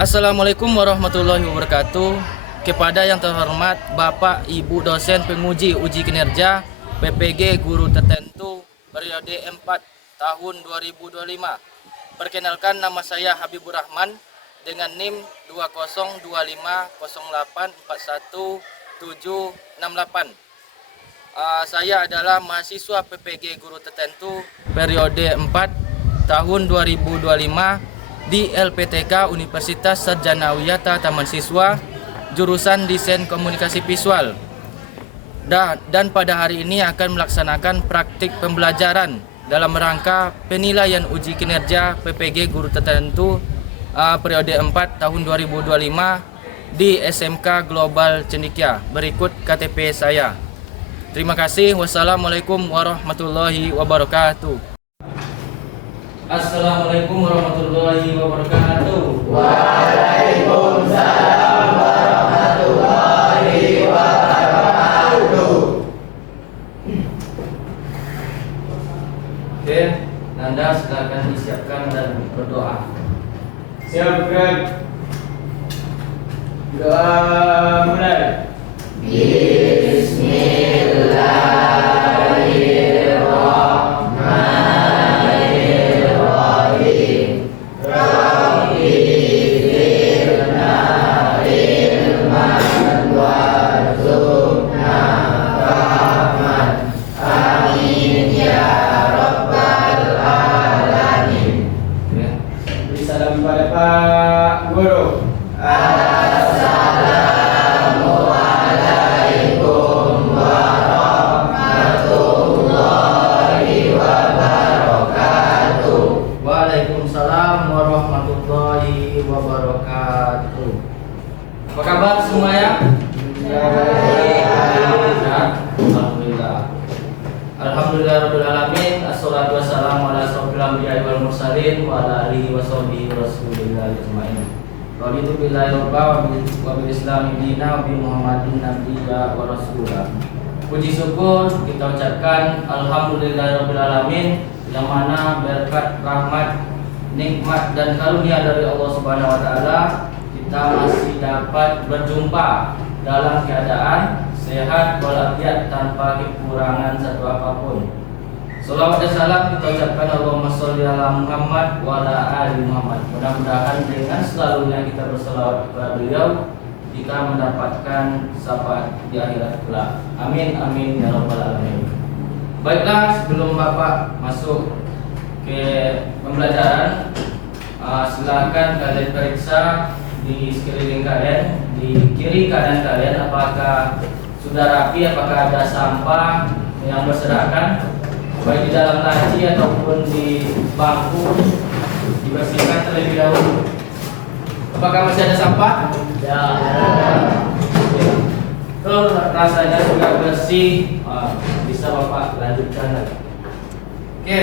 Assalamualaikum warahmatullahi wabarakatuh. Kepada yang terhormat Bapak Ibu dosen penguji uji kinerja PPG guru tertentu periode 4 tahun 2025. Perkenalkan, nama saya Habibur Rahman dengan NIM 202508417768. Saya adalah mahasiswa PPG guru tertentu periode 4 tahun 2025 di LPTK Universitas Sarjana Wiyata Taman Siswa, jurusan Desain Komunikasi Visual. Dan pada hari ini akan melaksanakan praktik pembelajaran dalam rangka penilaian uji kinerja PPG guru tertentu periode 4 tahun 2025 di SMK Global Cendekia. Berikut KTP saya. Terima kasih. Wassalamualaikum warahmatullahi wabarakatuh. Assalamualaikum warahmatullahi wabarakatuh. Waalaikumsalam warahmatullahi wabarakatuh. Oke, Nanda silakan disiapkan dan berdoa. Siap, Greg. Doa mulai. Bismillahirrahmanirrahim. Rabbi zidna ilman warzuqna fahman. Amin ya rabbal alamin. Beri salam kepada Pak Guru. Assalamualaikum warahmatullahi wabarakatuh. Waalaikumsalam warahmatullahi wabarakatuh. Apa kabar semuanya? Alhamdulillah. Alhamdulillahirabbil alamin. Assalatu wassalamu ala asyrofil anbiya'i wal mursalin wa ala alihi washabihi rasulillahi ajmain. Raditu billahi rabba wa bil islami dina wa bi muhammadin nabiyya wa rasulah. Puji syukur kita ucapkan alhamdulillahirabbil alamin, yang mana berkat rahmat, nikmat dan karunia dari Allah Subhanahu wa taala kita masih dapat berjumpa dalam keadaan sehat walafiat tanpa kekurangan satu apapun. Salawat dan salam kita ucapkan Allahumma sholli ala Muhammad wa ala ali Muhammad. Mudah-mudahan dengan selalunya kita berselawat kepada beliau kita mendapatkan syafaat di akhirat kelak. Amin amin ya rabbal alamin. Baiklah, sebelum Bapak masuk ke pembelajaran, silakan kalian periksa di sekeliling kalian, di kiri kanan kalian, apakah sudah rapi, apakah ada sampah yang berserakan, baik di dalam laci ataupun di bangku, dibersihkan terlebih dahulu. Apakah masih ada sampah? Ya. Kalau rasanya sudah bersih, bisa Bapak lanjutkan lagi. Oke,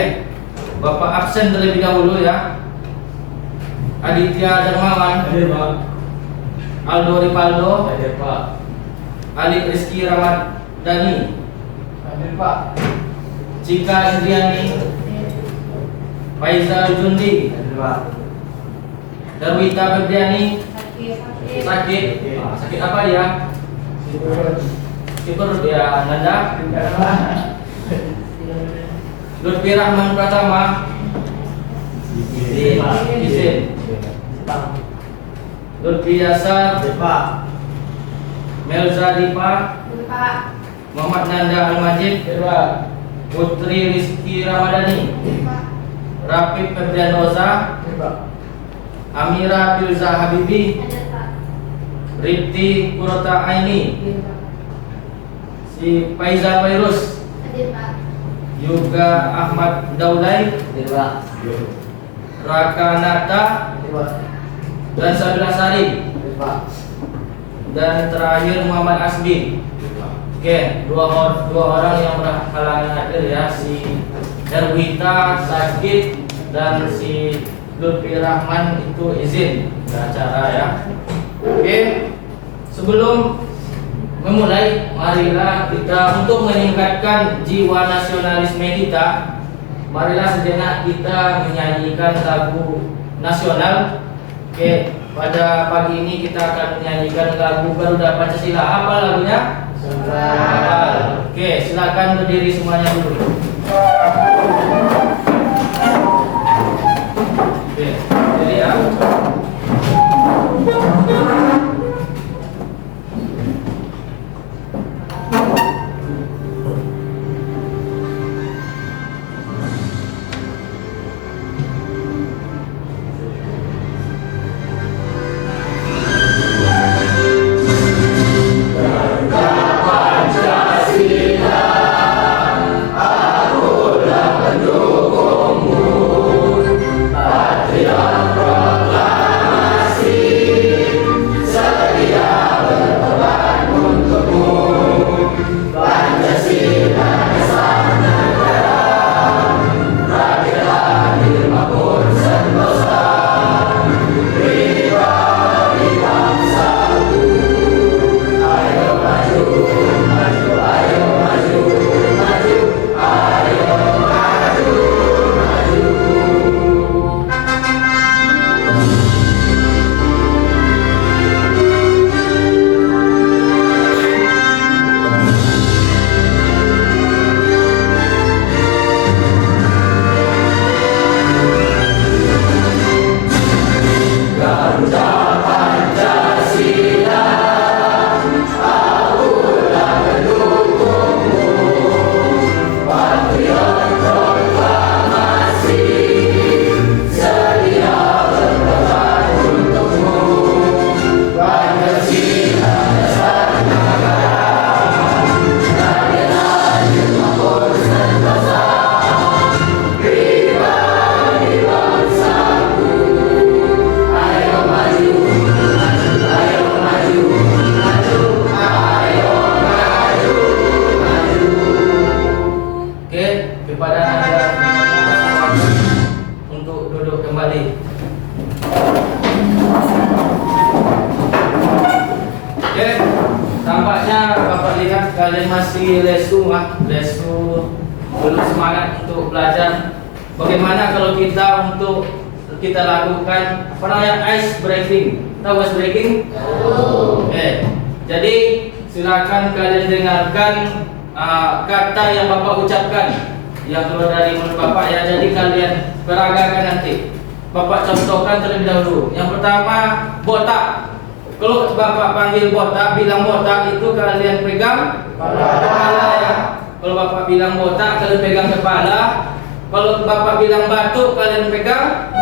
Bapak absen terlebih dahulu ya. Aditya Darmawan, hadir Pak. Aldo Ripaldo, hadir Pak. Ali Rizky Ramadhani, hadir Pak. Cika Indriani, Faizal Jundi, hadir Pak. Darwita Berdiani, sakit. Sakit apa ya? Kiper dia Nanda. Lutfi Rahman Pratama, izin. Lutfi Yasar, Melza Dipa, Muhammad Nanda Al-Majid, Putri Rizky Ramadhani, Rafiq Febrian Roza, Amira Bilza Habibi, Ripti Kurota Aini, si Faizal Fairuz, juga Ahmad Daulay, Raka Nata, dan Sabila Sari, dan terakhir Muhammad Asbi. Oke, dua orang yang berhalangan hadir ya, si Darwita sakit dan si Lutfi Rahman itu izin ke acara ya. Oke, sebelum memulai, marilah kita untuk meningkatkan jiwa nasionalisme kita, marilah sejenak kita menyanyikan lagu nasional Oke, pada pagi ini kita akan menyanyikan lagu Garuda Pancasila. Apa lagunya? Oke, silakan berdiri semuanya dulu. Oke, berdiri ya. Kepada anda untuk duduk kembali. Oke, tampaknya Bapak lihat kalian masih lesu, belum semangat untuk belajar. Bagaimana kalau kita lakukan apa namanya ice breaking? Tahu ice breaking? Oke, jadi silakan kalian dengarkan kata yang Bapak ucapkan yang keluar dari mulut Bapak ya. Jadi kalian peragakan nanti. Bapak contohkan terlebih dahulu. Yang pertama, botak. Kalau Bapak panggil botak, bilang botak itu kalian pegang kepala ya. Kalau Bapak bilang botak, kalian pegang kepala. Kalau Bapak bilang batuk, kalian pegang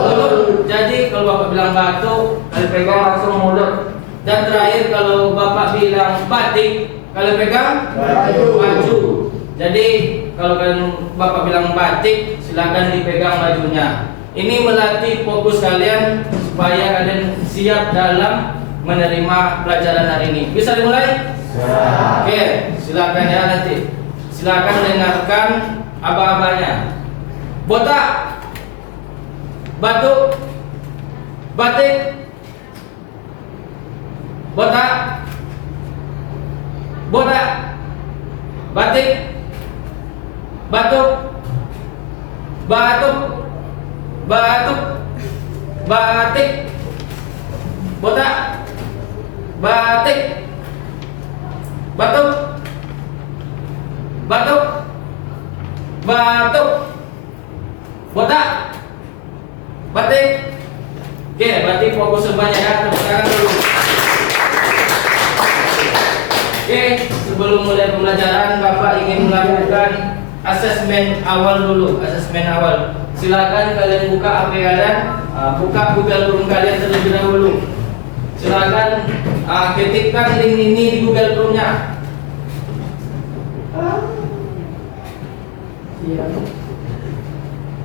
mulut. Jadi kalau Bapak bilang batuk, kalian pegang langsung mulut. Dan terakhir kalau Bapak bilang batik, kalian pegang baju. Jadi kalau Bapak bilang batik, silakan dipegang bajunya. Ini melatih fokus kalian supaya kalian siap dalam menerima pelajaran hari ini. Bisa dimulai? Oke, silakan ya nanti. Silakan dengarkan aba-abanya. Botak, batuk, batik, botak, botak, batik, batuk, batuk, batuk, batik, botak, batik, batuk, batuk, batuk, botak, batik. Oke, berarti fokus semuanya ya. Tepuk tangan dulu. Oke, sebelum mulai pembelajaran, Bapak ingin melakukan asesmen awal dulu. Asesmen awal. Silakan kalian buka HP kalian, buka Google Chrome kalian terlebih dahulu. Silakan ketikkan link ini di Google Chrome-nya.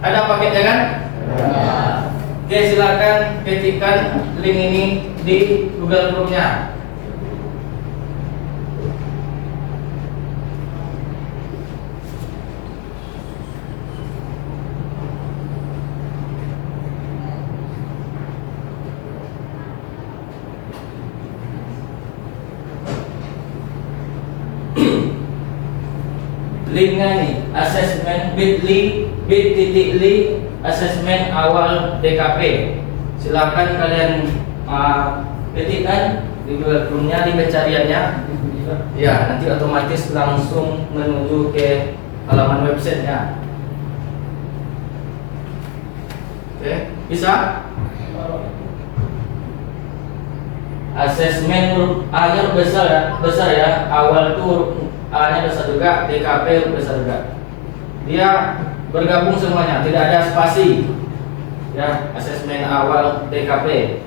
Ada paketnya kan? Oke, silakan ketikkan link ini di Google Chrome-nya. Linknya nih, asesmen bit.ly, bit.ly, asesmen awal DKP. Silakan kalian ketikkan di Google Chrome-nya, di pencariannya. Ya, nanti otomatis langsung menuju ke halaman websitenya. Oke, bisa? Asesmen huruf A-nya besar ya. Awal itu huruf A-nya besar juga, DKP huruf besar juga. Dia bergabung semuanya, tidak ada spasi. Ya, asesmen awal DKP.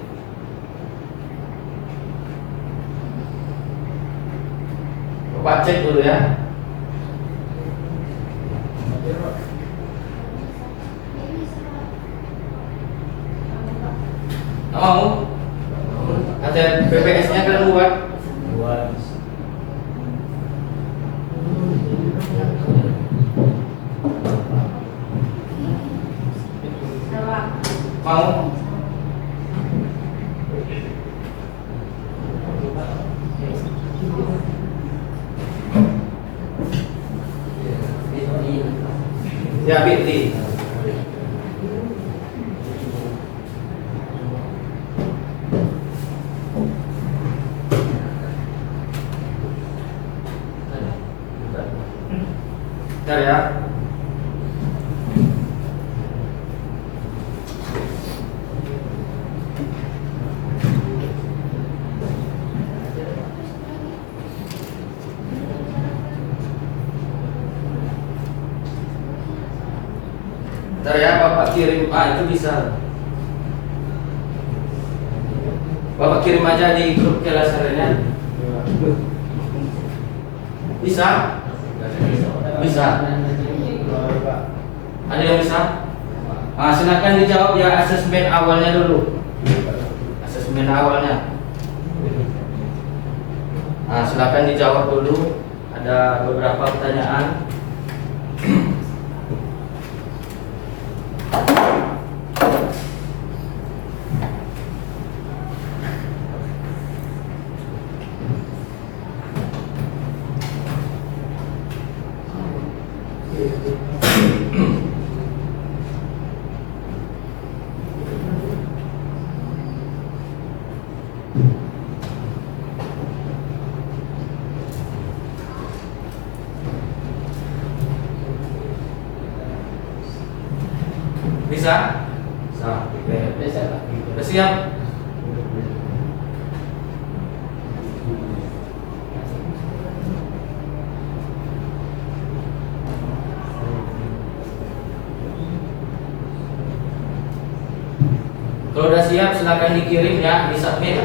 Bapak cek dulu ya. Mau? Ada PPS-nya kalian buat? Buat. Mau? Ya, binti. Bentar ya. Bentar ya, Bapak kirim. Itu bisa. Bapak kirim aja di grup kelas hariannya. Bisa? Bisa. Ada yang bisa? Silakan dijawab ya, asesmen awalnya dulu. Asesmen awalnya. Silakan dijawab dulu. Ada beberapa pertanyaan. Bisa? Bisa. Oke. Udah siap? Kalau udah siap silakan dikirim ya, di submit.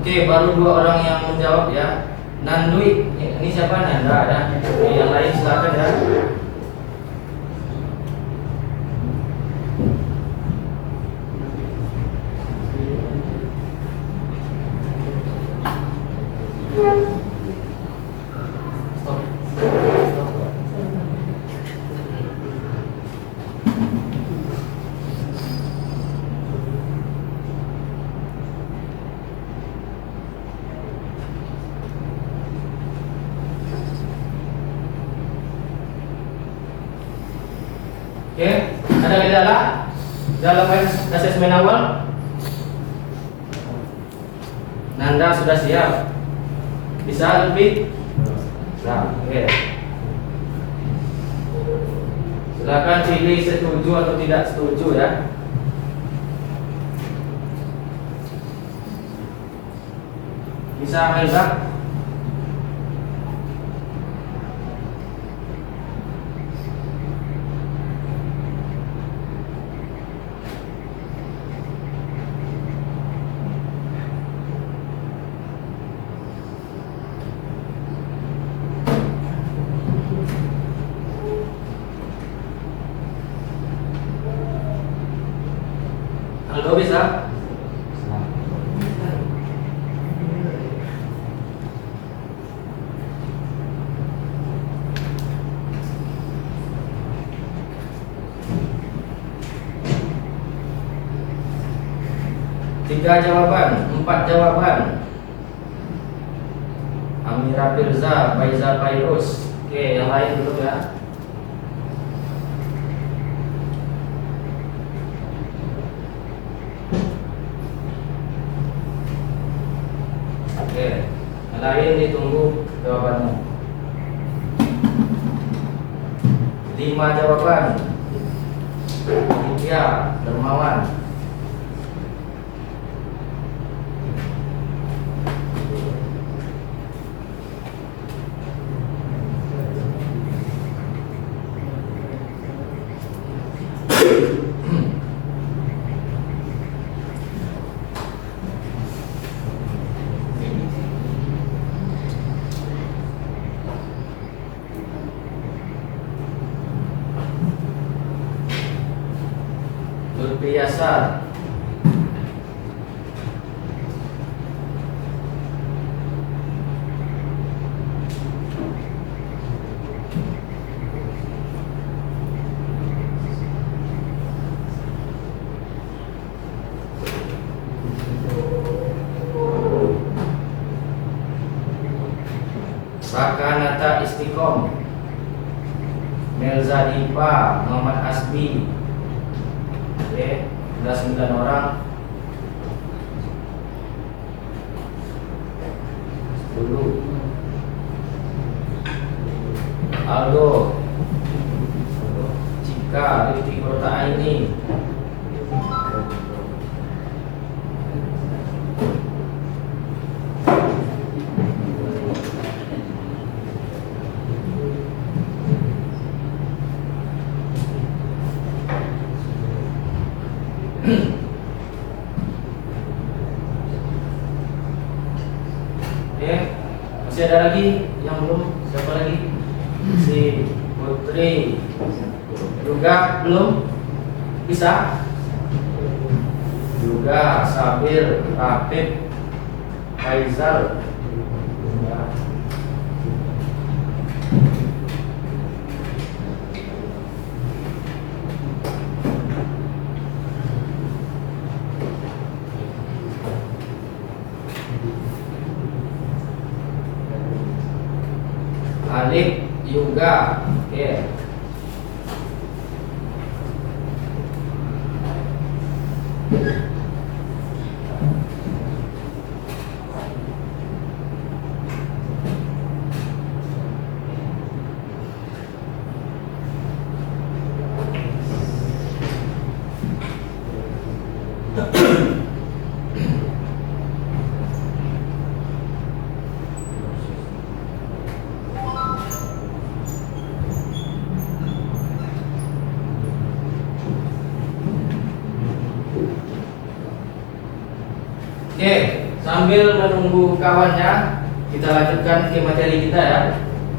Oke, baru 2 orang yang menjawab ya. Nandui, ini siapa? Nanda ya. Yang lain silakan ya. Stop. Oke, ada kendala dalam asesmen awal? Nanda sudah siap? Bisa lebih? Nah, oke. Silakan pilih setuju atau tidak setuju ya. Bisa Melza? Lo bisa? Tiga jawaban, 4 jawaban. Amira Firza, Faiza Fairuz. Oke, yang lain dulu ya. Oke, yang lain ditunggu jawabannya. 5 jawaban. Tiga, Dermawan. Biasa. Sakanata Istiqom, Melza Dipa, Muhammad Asbi. Oke, sudah 9 orang. 10. Aldo, Cika, Rifki Kota ini. Oke, masih ada lagi yang belum? Siapa lagi? Si Putri juga belum bisa. Juga Sabir, Rapid, Faizal. Alif juga, oke. Oke, sambil menunggu kawannya, kita lanjutkan ke materi kita ya.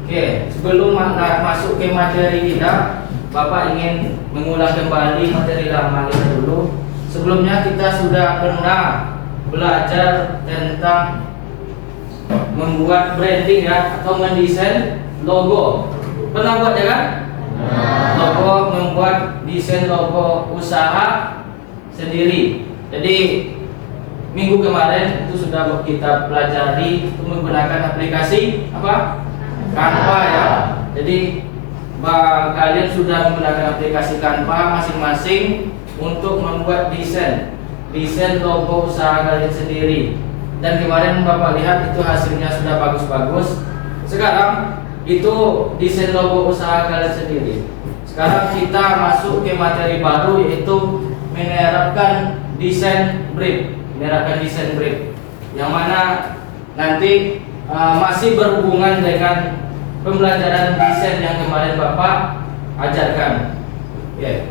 Oke, sebelum masuk ke materi kita, Bapak ingin mengulang kembali materi lama kita dulu. Sebelumnya kita sudah pernah belajar tentang membuat branding ya, atau mendesain logo. Pernah buat ya kan? Logo, membuat desain logo usaha sendiri. Jadi minggu kemarin itu sudah kita pelajari untuk menggunakan aplikasi apa? Canva ya. Jadi kalian sudah menggunakan aplikasi Canva masing-masing untuk membuat desain logo usaha kalian sendiri. Dan kemarin Bapak lihat itu hasilnya sudah bagus-bagus. Sekarang itu desain logo usaha kalian sendiri. Sekarang kita masuk ke materi baru, yaitu menerapkan desain brief. Yang mana nanti masih berhubungan dengan pembelajaran desain yang kemarin Bapak ajarkan. Ya.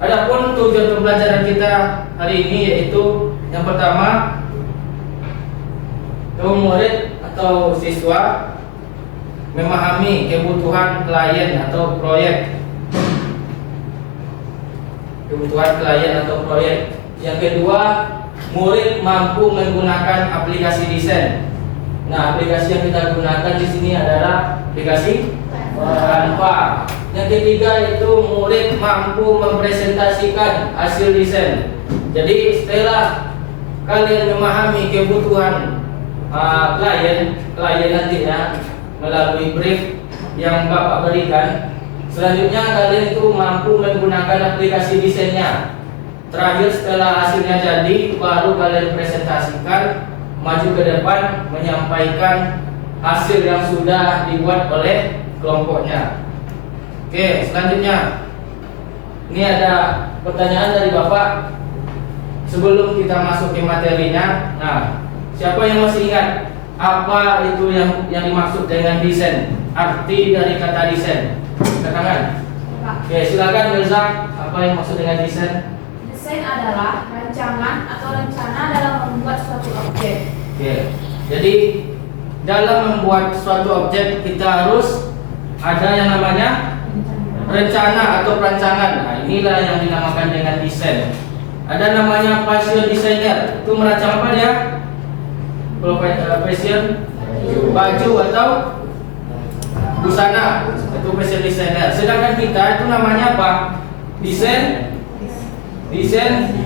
Adapun tujuan pembelajaran kita hari ini yaitu yang pertama, murid atau siswa memahami kebutuhan klien atau proyek. Yang kedua, murid mampu menggunakan aplikasi desain. Nah, aplikasi yang kita gunakan di sini adalah aplikasi Canva. Yang ketiga itu murid mampu mempresentasikan hasil desain. Jadi setelah kalian memahami kebutuhan klien nanti ya melalui brief yang Bapak berikan, selanjutnya kalian itu mampu menggunakan aplikasi desainnya. Terakhir setelah hasilnya jadi, baru kalian presentasikan, maju ke depan menyampaikan hasil yang sudah dibuat oleh kelompoknya. Oke, selanjutnya ini ada pertanyaan dari Bapak sebelum kita masuk ke materinya. Nah, siapa yang masih ingat apa itu yang dimaksud dengan desain? Arti dari kata desain? Katakan. Oke, silakan Mirza, apa yang maksud dengan desain? Desain adalah rancangan atau rencana dalam membuat suatu objek. Oke, jadi dalam membuat suatu objek kita harus ada yang namanya rencana atau perancangan. Nah, inilah yang dinamakan dengan desain. Ada namanya fashion designer. Itu merancang apa dia? Kalau fashion, baju atau busana, itu fashion designer. Sedangkan kita itu namanya apa? Desain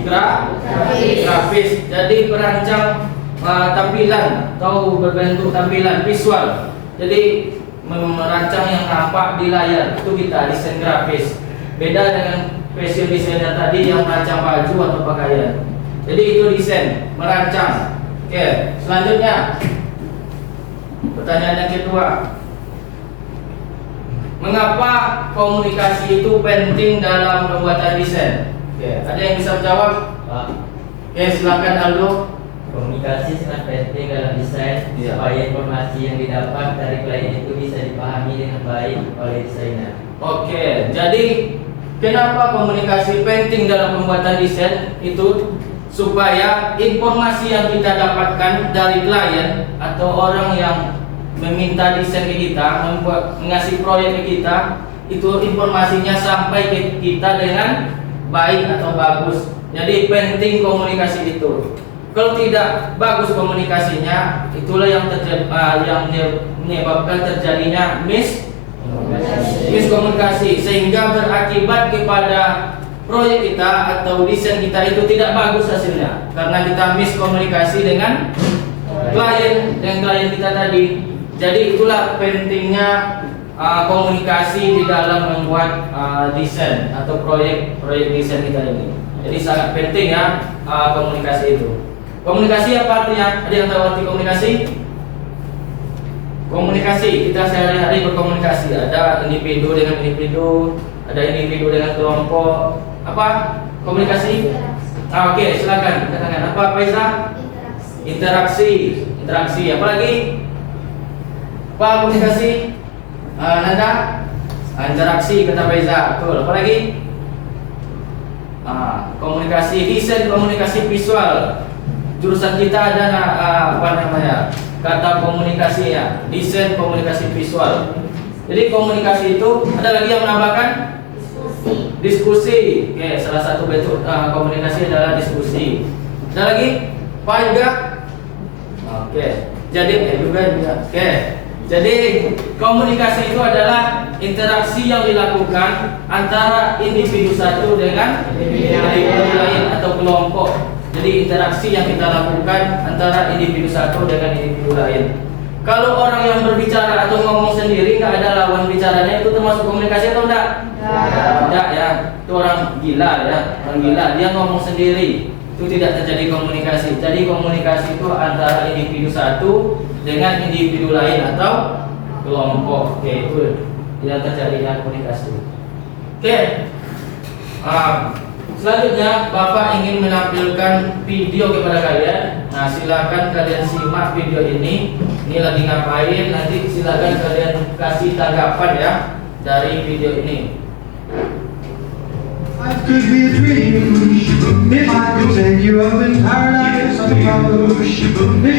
grafis. Jadi perancang tampilan atau berbentuk tampilan visual. Jadi merancang yang nampak di layar itu kita desain grafis. Beda dengan fashion designer tadi yang merancang baju atau pakaian. Jadi itu desain, merancang. Oke, selanjutnya pertanyaan yang kedua. Mengapa komunikasi itu penting dalam pembuatan desain? Oke, ada yang bisa menjawab? Pak, Oke, silakan Aldo. komunikasi sangat penting dalam desain supaya informasi yang didapat dari klien itu bisa dipahami dengan baik oleh desainer. Oke, jadi kenapa komunikasi penting dalam pembuatan desain? Itu supaya informasi yang kita dapatkan dari klien atau orang yang meminta desain ke kita, mengasih proyek ke kita, itu informasinya sampai ke kita dengan baik atau bagus. Jadi penting komunikasi itu. Kalau tidak bagus komunikasinya, itulah yang menyebabkan terjadinya miskomunikasi, sehingga berakibat kepada proyek kita atau desain kita itu tidak bagus hasilnya karena kita miskomunikasi dengan klien kita tadi. Jadi itulah pentingnya komunikasi di dalam membuat desain atau proyek desain kita ini. Jadi sangat penting ya komunikasi itu. Komunikasi apa artinya? Ada yang tahu arti komunikasi? Komunikasi, kita sehari-hari berkomunikasi. Ada individu dengan individu, ada individu dengan kelompok. Apa? Komunikasi? Oke, silakan katakan. Apa Faizah? Interaksi. Apa lagi? Apa komunikasi? Nanda? Interaksi kata Faizah. Betul. Apa lagi? Komunikasi desain, komunikasi visual. Jurusan kita ada kata komunikasi ya, desain komunikasi visual. Jadi komunikasi itu ada lagi yang menambahkan diskusi. Oke, salah satu bentuk komunikasi adalah diskusi. Ada lagi? Pak juga? Oke. Jadi Oke. Jadi komunikasi itu adalah interaksi yang dilakukan antara individu satu dengan individu lain atau kelompok. Jadi interaksi yang kita lakukan antara individu satu dengan individu lain. Kalau orang yang berbicara atau ngomong sendiri nggak ada lawan bicaranya, itu termasuk komunikasi atau enggak? Tidak ya, itu orang gila ya, orang gila dia ngomong sendiri, itu tidak terjadi komunikasi. Jadi komunikasi itu antara individu satu dengan individu lain atau kelompok. Oke, itu yang terjadi komunikasi. Oke. Selanjutnya Bapak ingin menampilkan video kepada kalian. Nah, silakan kalian simak video ini. Ini lagi ngapain? Nanti silakan kalian kasih tanggapan ya dari video ini. Life could be a dream if I could take you up in paradise on clouds. If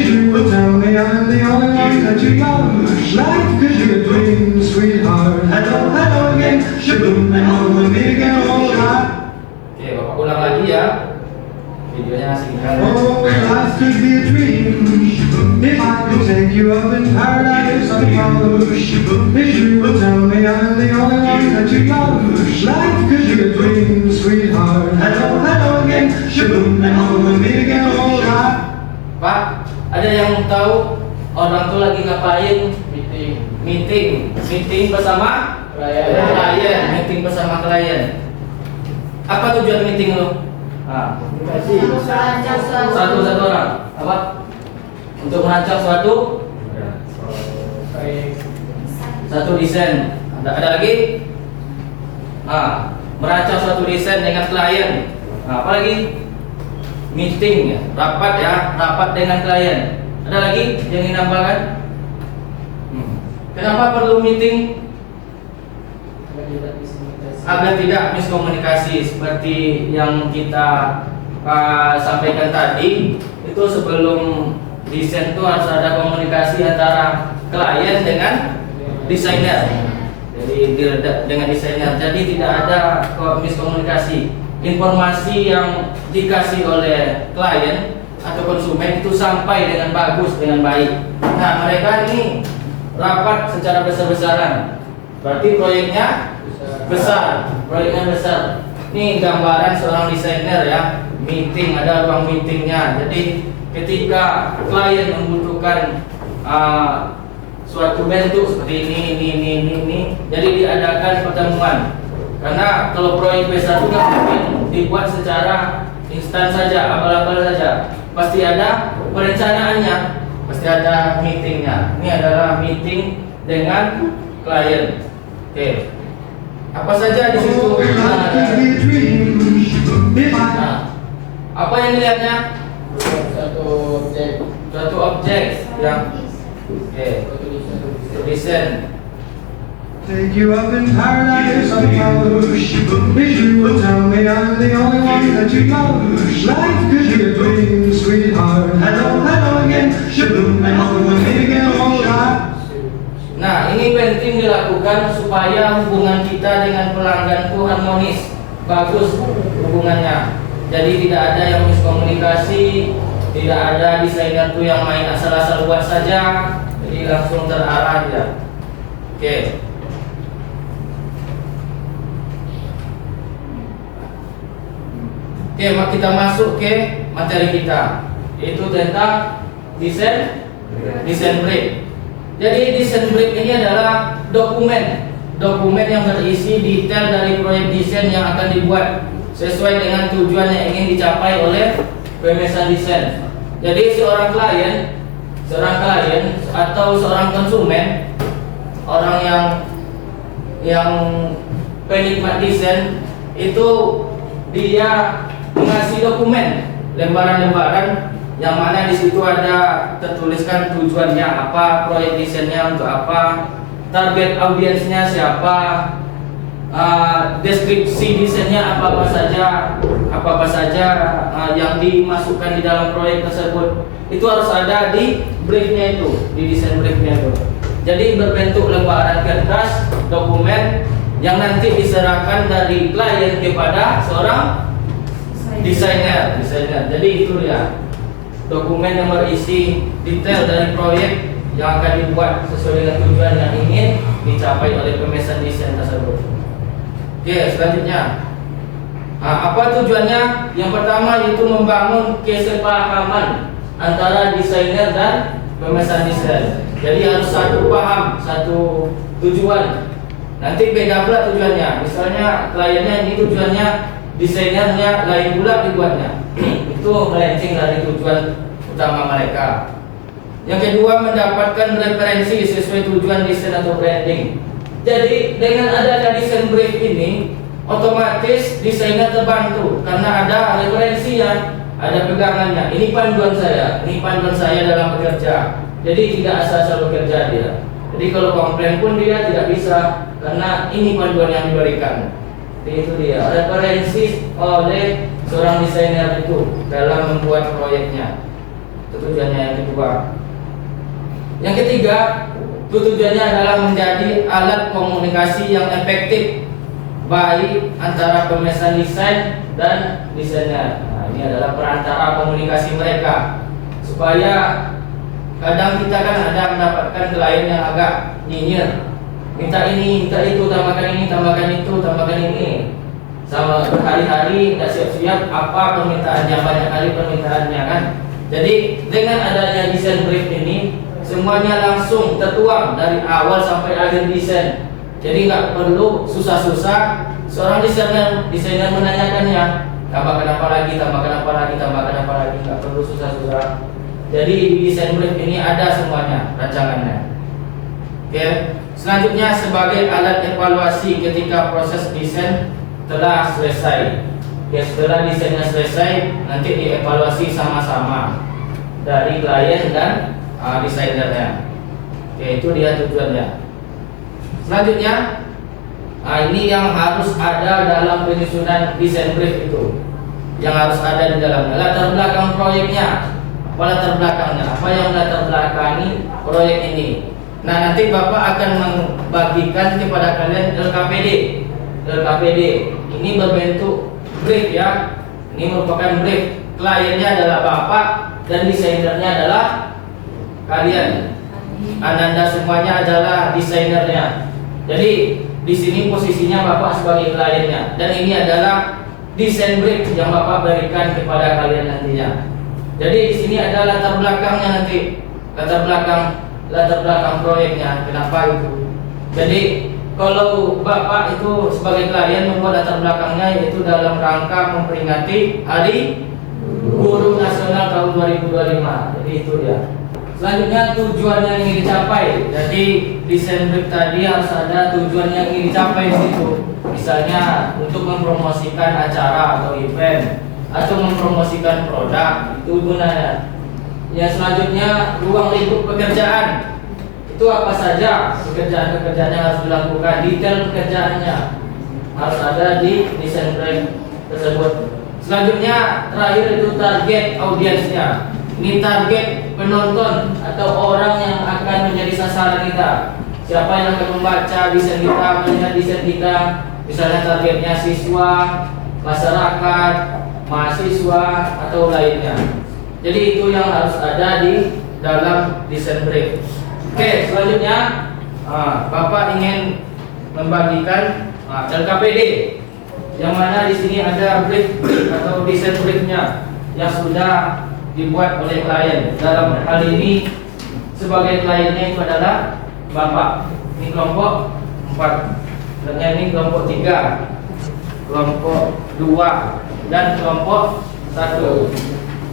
you would tell me I'm the only one that you love. Life could be a dream, sweetheart. Hello, hello again. Shaboom, and home with me again all right. Oke, Bapak ulang lagi ya. Videonya singkat. Oh, life could be a dream if I could take you up in paradise above. If you would tell me I'm the only one that you love. Life could be a dream, sweetheart. Hello, hello again. Shaboom, and home with me again. All right. Pak, ada yang tahu orang tuh lagi ngapain? Meeting bersama klien. Meeting bersama klien. Apa tujuan meeting lo? Ah, Merancang satu orang. Apa? Untuk merancang satu desain. Ada lagi? Ah, merancang suatu desain dengan klien. Nah, apa lagi? Meeting ya, rapat dengan klien. Ada lagi yang ingin nambahkan? Kenapa perlu meeting? Agar tidak miskomunikasi seperti yang kita sampaikan tadi. Itu sebelum desain itu harus ada komunikasi antara klien dengan desainer. Jadi dengan desainer. Jadi tidak ada miskomunikasi. Informasi yang dikasih oleh klien atau konsumen itu sampai dengan bagus, dengan baik. Nah, mereka ini rapat secara besar-besaran. Berarti proyeknya besar. Ini gambaran seorang desainer ya. Meeting, ada ruang meetingnya. Jadi ketika klien membutuhkan suatu bentuk seperti ini, jadi diadakan pertemuan. Karena kalau proyek besar itu nggak mungkin dibuat secara instan saja, abal-abal saja. Pasti ada perencanaannya, pasti ada meetingnya. Ini adalah meeting dengan klien. Oke. Apa saja di situ? Oh, life could be a dream if I Nah, apa yang dilihatnya? Suatu objek yang desain. take you up in paradise above. If you would tell me I'm the only one that you love. Life could be a dream, sweetheart. Hello, hello again. Shaboom, and home with me again. All right. Nah, ini penting dilakukan supaya hubungan kita dengan pelanggan itu harmonis, bagus hubungannya. Jadi tidak ada yang miskomunikasi, tidak ada desainer tuh yang main asal-asal buat saja. Jadi langsung terarah aja. Oke. Oke, kita masuk ke materi kita, yaitu tentang desain brief. Jadi desain brief ini adalah dokumen yang berisi detail dari proyek desain yang akan dibuat sesuai dengan tujuan yang ingin dicapai oleh pemesan desain. Jadi seorang klien atau seorang konsumen, orang yang penikmat desain itu dia mengasih dokumen lembaran-lembaran yang mana di situ ada tertuliskan tujuannya apa, proyek desainnya untuk apa, target audiensnya siapa, deskripsi desainnya apa apa saja yang dimasukkan di dalam proyek tersebut. Itu harus ada di briefnya itu, di desain briefnya itu. Jadi berbentuk lembaran kertas dokumen yang nanti diserahkan dari klien kepada seorang desainer. Jadi itu dia dokumen yang berisi detail dari proyek yang akan dibuat sesuai dengan tujuan yang ingin dicapai oleh pemesan desain tersebut. Oke, selanjutnya apa tujuannya? Yang pertama yaitu membangun kesepahaman antara desainer dan pemesan desain. Jadi harus satu paham, satu tujuan. Nanti beda pula tujuannya. Misalnya kliennya ini tujuannya, desainernya lain pula dibuatnya. Itu melenceng dari tujuan utama mereka. Yang kedua, mendapatkan referensi sesuai tujuan desain atau branding. Jadi dengan adanya desain brief ini, otomatis desainer terbantu karena ada referensi yang ada pegangannya. Ini panduan saya dalam bekerja. Jadi tidak asal-asal bekerja dia. Jadi kalau komplain pun dia tidak bisa karena ini panduan yang diberikan. Jadi itu dia referensi oleh seorang desainer itu dalam membuat proyeknya. Itu tujuannya yang kedua. Yang ketiga, tujuannya adalah menjadi alat komunikasi yang efektif baik antara pemesan desain dan desainer. Nah, ini adalah perantara komunikasi mereka, supaya kadang kita kan ada mendapatkan klien yang agak nyinyir, minta ini, minta itu, tambahkan ini, tambahkan itu, tambahkan ini, sama berhari-hari tidak siap-siap apa permintaannya, banyak kali permintaannya kan. Jadi dengan adanya desain brief ini, semuanya langsung tertuang dari awal sampai akhir desain. Jadi nggak perlu susah-susah seorang desainer menanyakannya, tambahkan apa lagi, tambahkan apa lagi, tambahkan apa lagi, nggak perlu susah-susah. Jadi di desain brief ini ada semuanya rancangannya. Oke. Selanjutnya sebagai alat evaluasi ketika proses desain telah selesai. Ya, setelah desainnya selesai, nanti dievaluasi sama-sama dari klien dan desainernya. Oke, itu dia tujuannya. Selanjutnya, ini yang harus ada dalam penyusunan desain brief itu, yang harus ada di dalamnya. Latar belakang proyeknya, apa latar belakangnya, apa yang latar belakangi proyek ini. Nah, nanti Bapak akan membagikan kepada kalian LKPD. LKPD ini berbentuk brief ya. Ini merupakan brief. Kliennya adalah Bapak dan desainernya adalah kalian. Ananda semuanya adalah desainernya. Jadi di sini posisinya Bapak sebagai kliennya, dan ini adalah desain brief yang Bapak berikan kepada kalian nantinya. Jadi di sini ada latar belakangnya nanti, latar belakang proyeknya. Kenapa itu? Jadi kalau Bapak itu sebagai klien membuat latar belakangnya, yaitu dalam rangka memperingati Hari Guru Nasional tahun 2025. Jadi itu dia. Selanjutnya tujuan yang ingin dicapai. Jadi desain brief tadi harus ada tujuan yang ingin dicapai di situ. Misalnya untuk mempromosikan acara atau event, atau mempromosikan produk, itu gunanya. Yang selanjutnya ruang lingkup pekerjaan. Itu apa saja pekerjaan-pekerjaan yang harus dilakukan, detail pekerjaannya harus ada di desain brief tersebut. Selanjutnya terakhir itu target audiensnya. Ini target penonton atau orang yang akan menjadi sasaran kita. Siapa yang akan membaca desain kita, melihat desain kita. Misalnya targetnya siswa, masyarakat, mahasiswa, atau lainnya. Jadi itu yang harus ada di dalam desain brief. Oke, selanjutnya Bapak ingin membagikan LKPD, yang mana di sini ada brief atau desain briefnya yang sudah dibuat oleh klien. Dalam hal ini sebagai kliennya itu adalah Bapak. Ini kelompok 4, dan ini kelompok 3, kelompok 2, dan kelompok 1.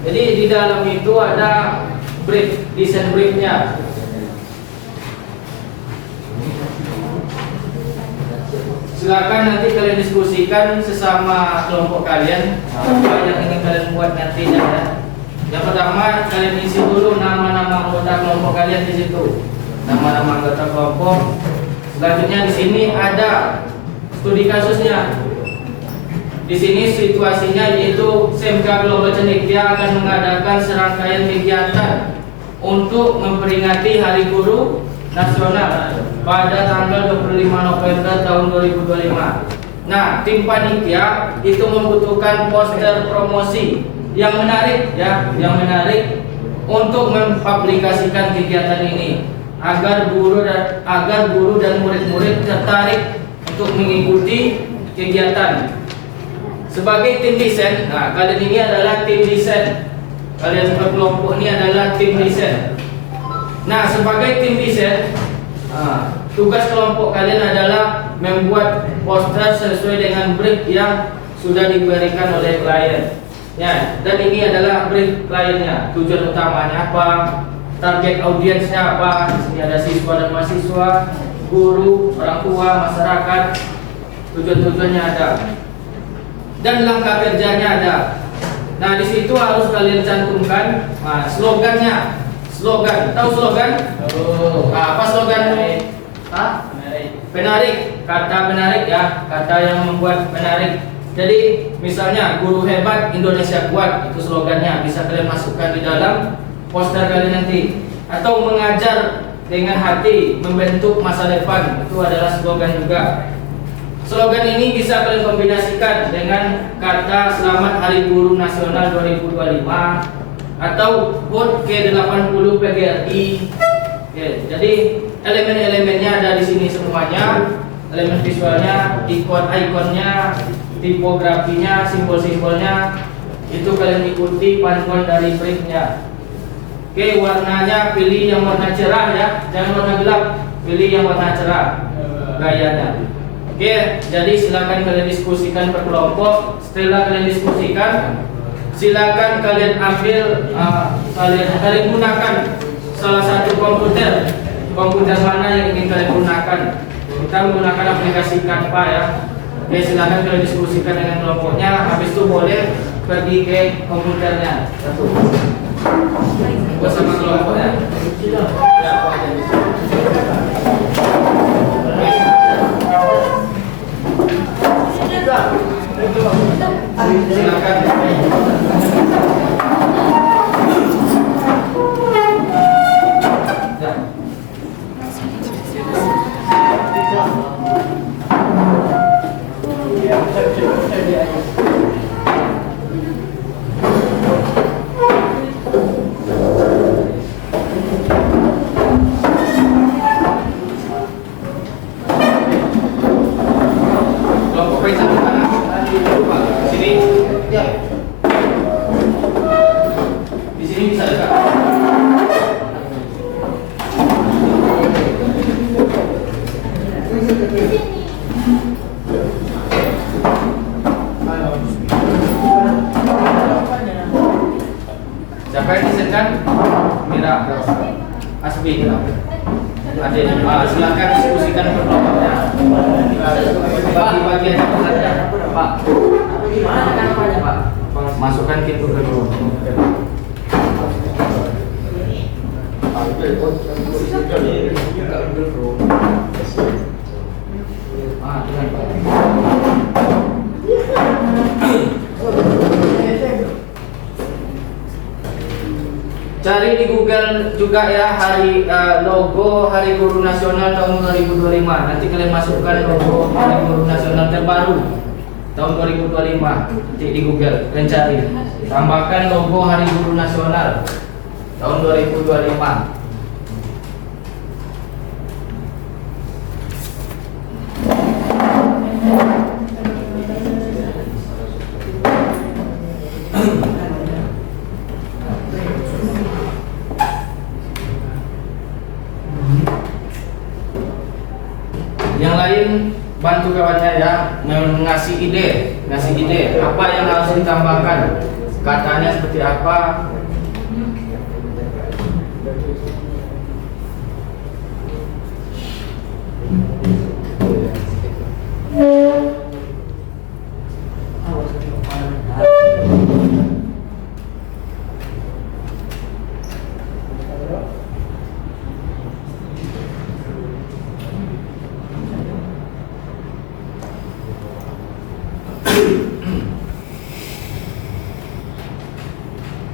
Jadi di dalam itu ada brief, desain briefnya. Silakan nanti kalian diskusikan sesama kelompok kalian apa yang ingin kalian buat nantinya ya. Yang pertama, kalian isi dulu nama-nama anggota kelompok kalian di situ. Nama-nama anggota kelompok. Selanjutnya di sini ada studi kasusnya. Di sini situasinya yaitu SMK Global Cendekia akan mengadakan serangkaian kegiatan untuk memperingati Hari Guru Nasional pada tanggal 25 November tahun 2025. Nah, tim panitia itu membutuhkan poster promosi yang menarik ya, yang menarik untuk mempublikasikan kegiatan ini agar guru dan murid-murid tertarik untuk mengikuti kegiatan. Sebagai tim desain, nah kalian ini adalah tim desain. Kalian berkelompok ini adalah tim desain. Nah, sebagai tim desain, tugas kelompok kalian adalah membuat poster sesuai dengan brief yang sudah diberikan oleh klien. Ya, dan ini adalah brief kliennya. Tujuan utamanya apa? Target audiensnya apa? Di sini ada siswa dan mahasiswa, guru, orang tua, masyarakat. Tujuan-tujuannya ada. Dan langkah kerjanya ada. Nah, di situ harus kalian cantumkan slogannya. Slogan, tahu slogan? Apa slogan? Menarik. Kata menarik ya, kata yang membuat menarik. Jadi misalnya guru hebat Indonesia kuat, itu slogannya, bisa kalian masukkan di dalam poster kalian nanti. Atau mengajar dengan hati membentuk masa depan, itu adalah slogan juga. Slogan ini bisa kalian kombinasikan dengan kata Selamat Hari Guru Nasional 2025 atau HUT Ke-80 PGRI. Oke, jadi elemen-elemennya ada di sini semuanya. Elemen visualnya, ikon-ikonnya, tipografinya, simbol-simbolnya itu kalian ikuti panduan dari briefnya. Oke, warnanya pilih yang warna cerah ya, jangan warna gelap, pilih yang warna cerah gayanya. Oke, jadi silakan kalian diskusikan per kelompok. Setelah kalian diskusikan, silakan kalian ambil kalian gunakan salah satu komputer mana yang ingin kalian gunakan. Kita menggunakan aplikasi Canva ya. Oke, silakan kalian diskusikan dengan kelompoknya. Habis itu boleh pergi ke komputernya satu bersama kelompoknya. Ya, silakan. Kelompok Faisal di mana? Sini. Ya. Di sini bisa dekat. Siapa yang disekan? Mira. Asbi. Ade. Silakan diskusikan kelompoknya. Bagi-bagi aja pesannya. Pak. Gimana kan apanya, Pak? Masukkan ke Google Chrome. Dengan Pak. Cari di Google juga ya logo Hari Guru Nasional tahun 2025. Nanti kalian masukkan logo Hari Guru Nasional terbaru tahun 2025. Nanti di Google kalian cari. Tambahkan logo Hari Guru Nasional tahun 2025. Yang lain bantu kawannya ya, ngasih ide apa yang harus ditambahkan, katanya seperti apa.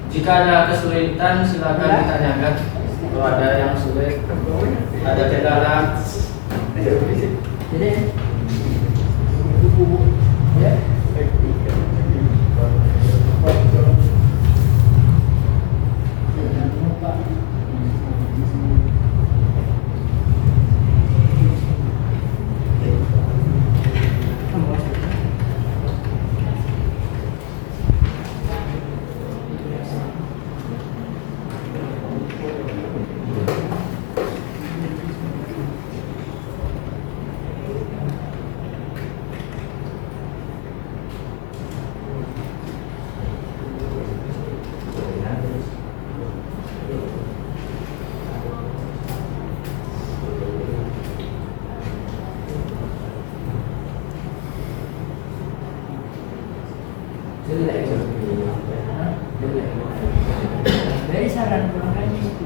Jika ada kesulitan silakan ditanyakan. Kalau ada yang sulit, ada kendala. Dari saran kurangnya itu.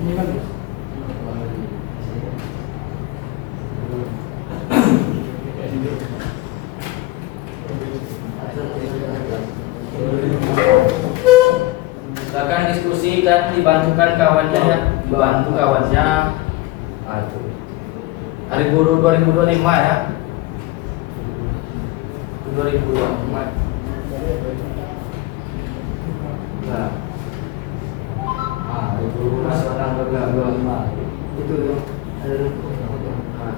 Ini bagus. Silakan diskusi silakan dibantukan kawannya ya, dibantu kawannya. Aduh. Hari Guru 2025 ya. 2024. Nah. Hari Guru Nasional 2025. Itu ya. Nah.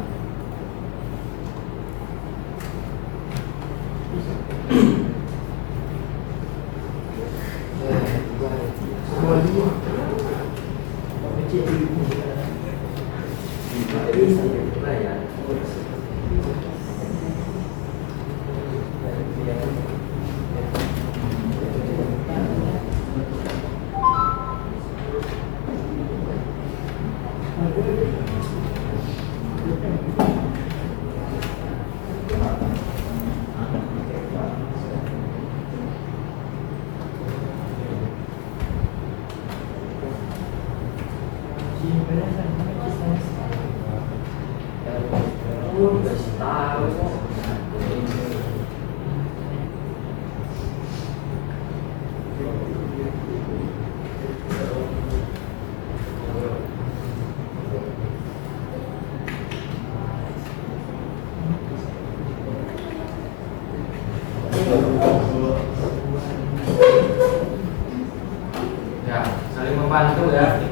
Ya, saling membantu ya.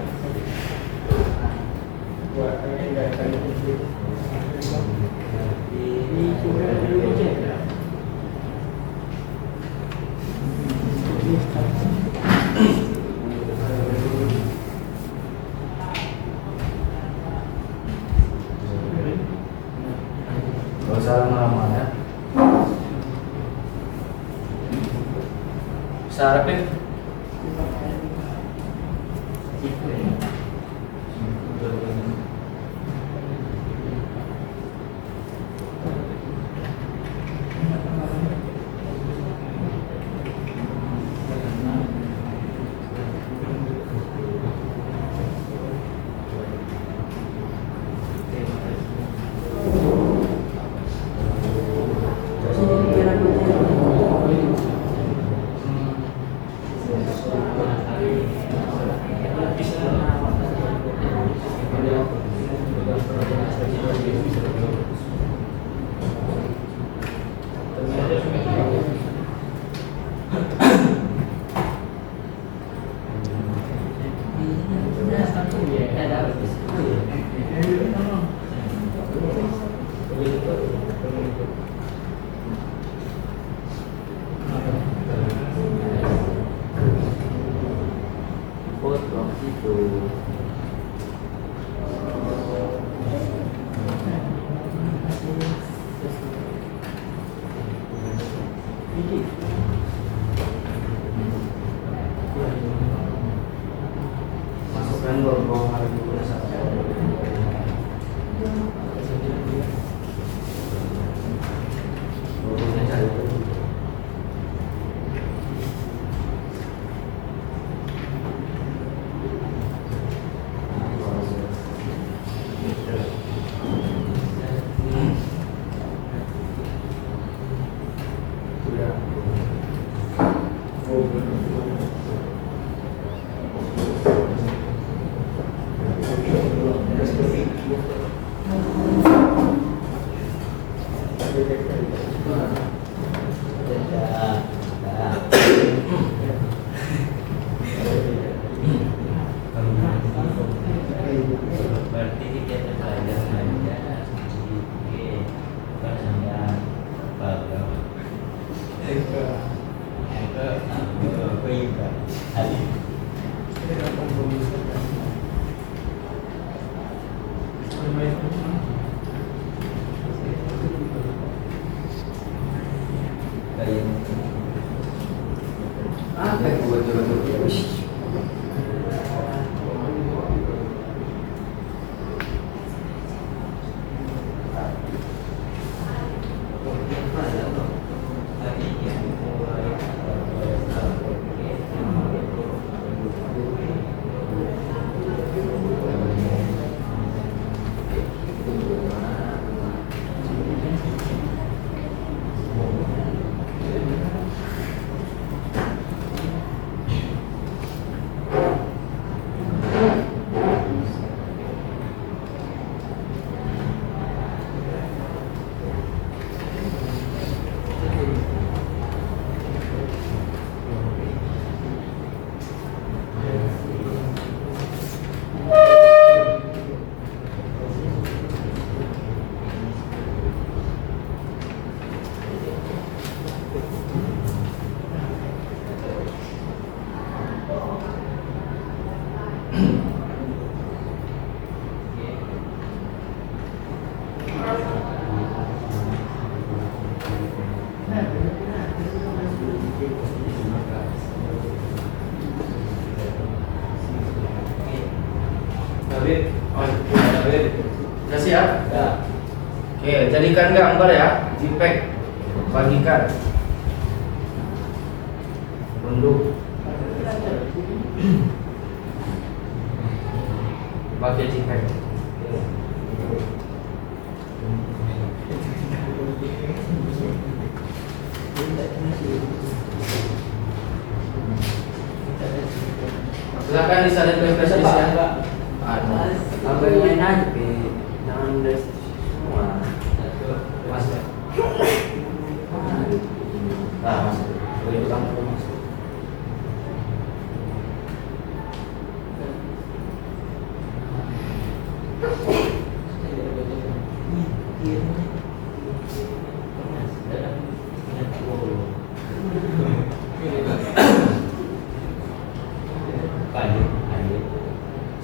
Gak usah lama-lama ya. Bisa rapid. Masukkan logo Hari Guru Nasional. Logonya cari dulu. Sudah. David, David, udah siap? Ya. Oke, jadikan gambar ya, JPEG, bagikan, unduh, pakai JPEG. Silakan disalin ke flash disk ya. Ada. Sampai main aja, jangan dari semua. Mas. Nah, Mas. Boleh ulang dulu, Mas.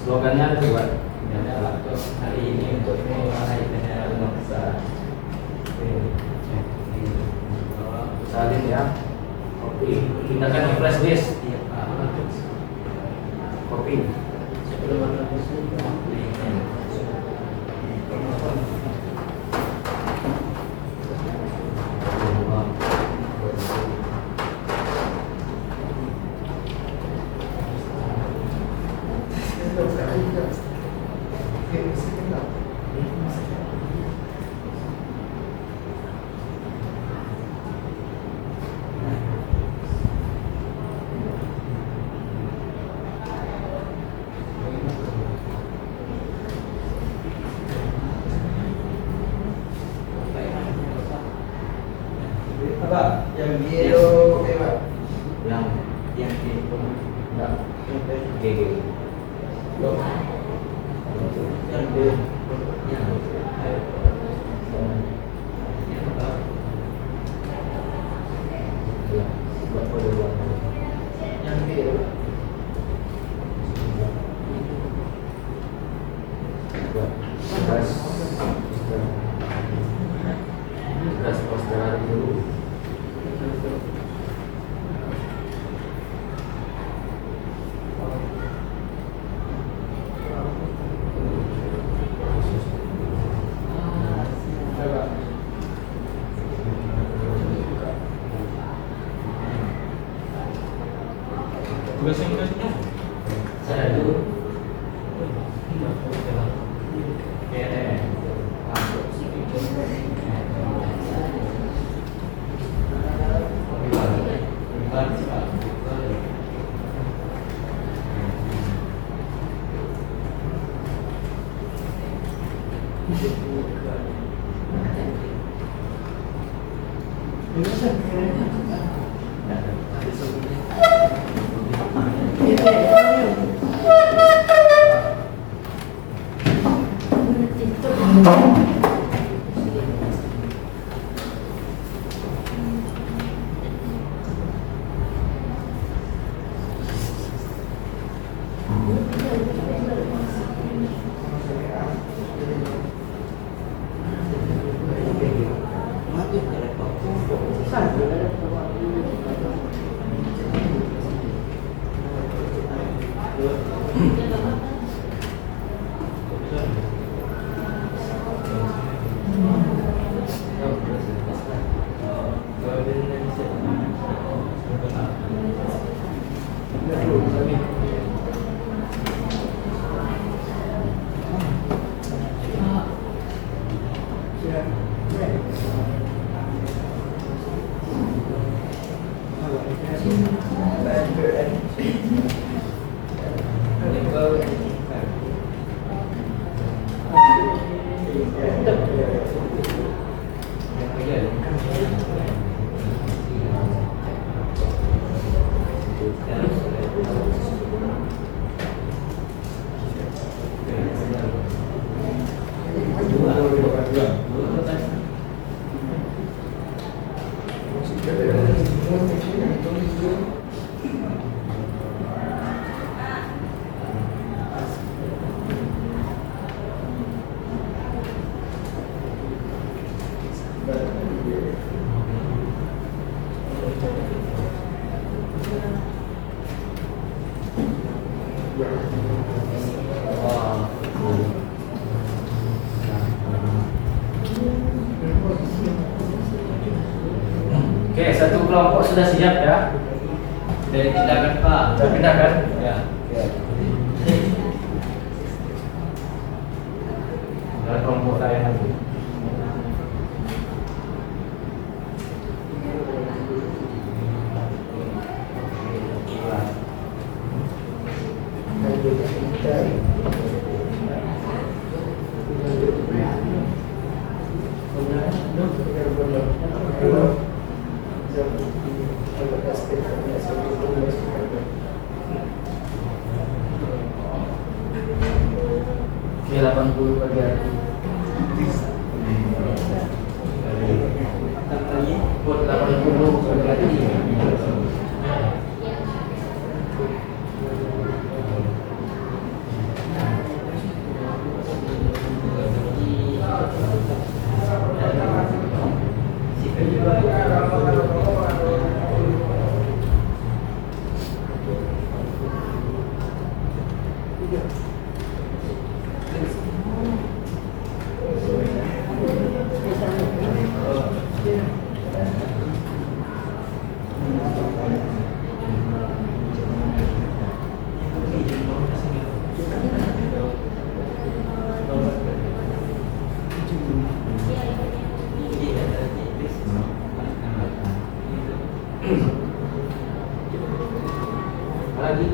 Slogannya ada dua. Hari ini untuk meraih kendaraan bangsa. Salin ya. Kopi. Pindahkan ke flash disk. Iya, Pak. Kopi. Sebelum ada musuh, Apa? Yang biru, Pak. Yang itu enggak. Oke. Yang biru. Yang biru. Gas poster dulu. Tugas-tugasnya. saya dulu. Ini Oh. Oke, satu kelompok sudah siap ya. Sudah dipindahkan Pak. Sudah pindah kan? Ya. Ada kelompok lain lagi. Oke, 80 bagi aku. Buat 80 bagi aku. Lagi.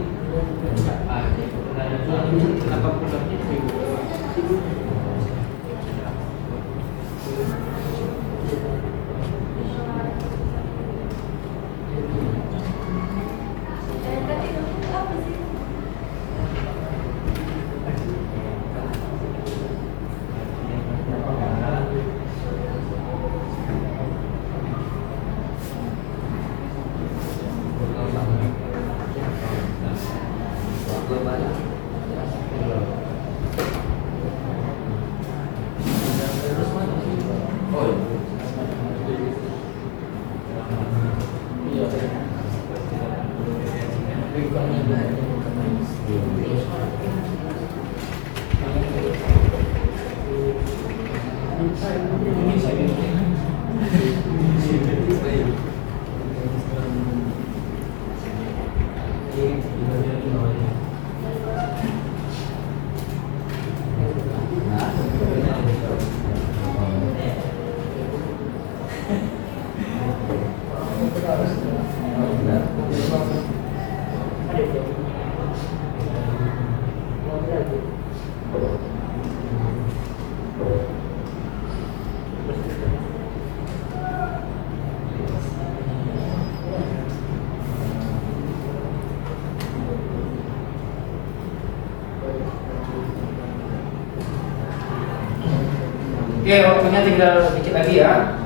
Oke, waktunya tinggal dikit lagi ya.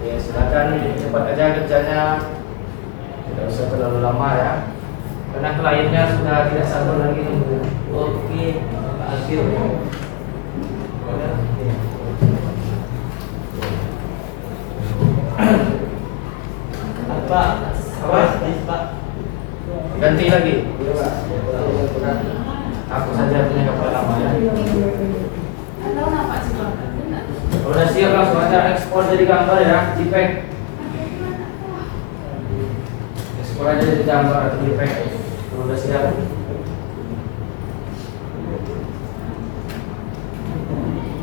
Oke, silakan cepat aja kerjanya. Tidak usah terlalu lama ya. Karena kliennya sudah tidak sabar lagi nunggu. Oke, Pak Alfil. Pak, Pak. Ganti lagi. Aku saja punya kepala lama ya. Tahu apa sih Bang? Udah siap langsung aja ekspor jadi gambar ya, JPEG. Ekspor aja jadi gambar atau JPEG. Udah siap.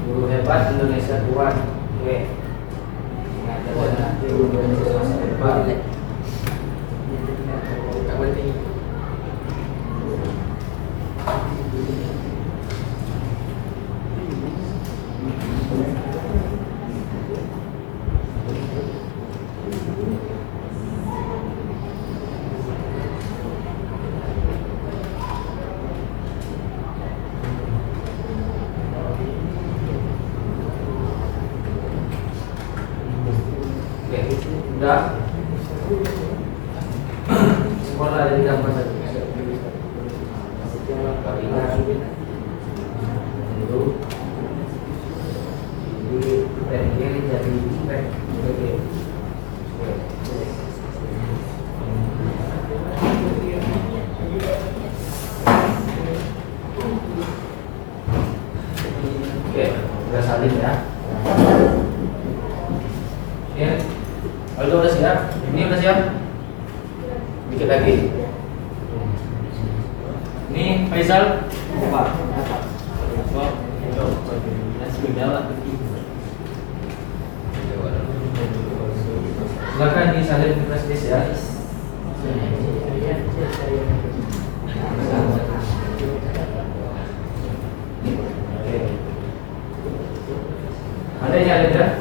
Guru hebat, Indonesia kuat. Oke. Ingat aja nanti guru Indonesia hebat. Oke, udah. Sekolah jadi gambar saja. salin ya. Oke. Aldo udah siap? Ini udah siap? Dikit lagi. Ini Faisal. Pak. Nasi jawab. Silakan disalin ke flash disk ya. Ada yang ada tidak?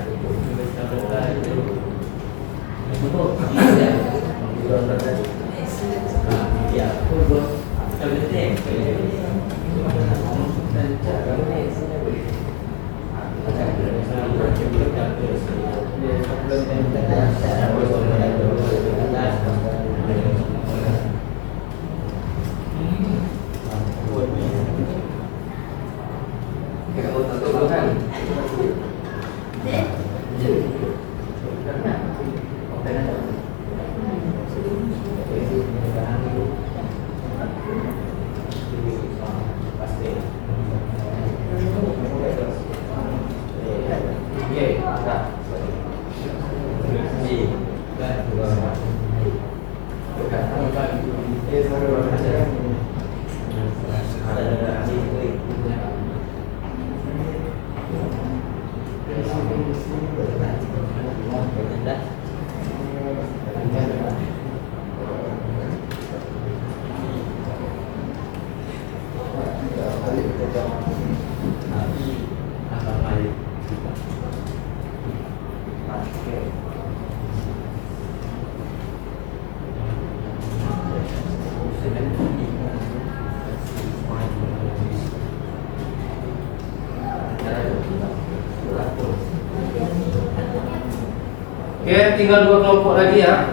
Oke, tinggal 2 kelompok lagi ya.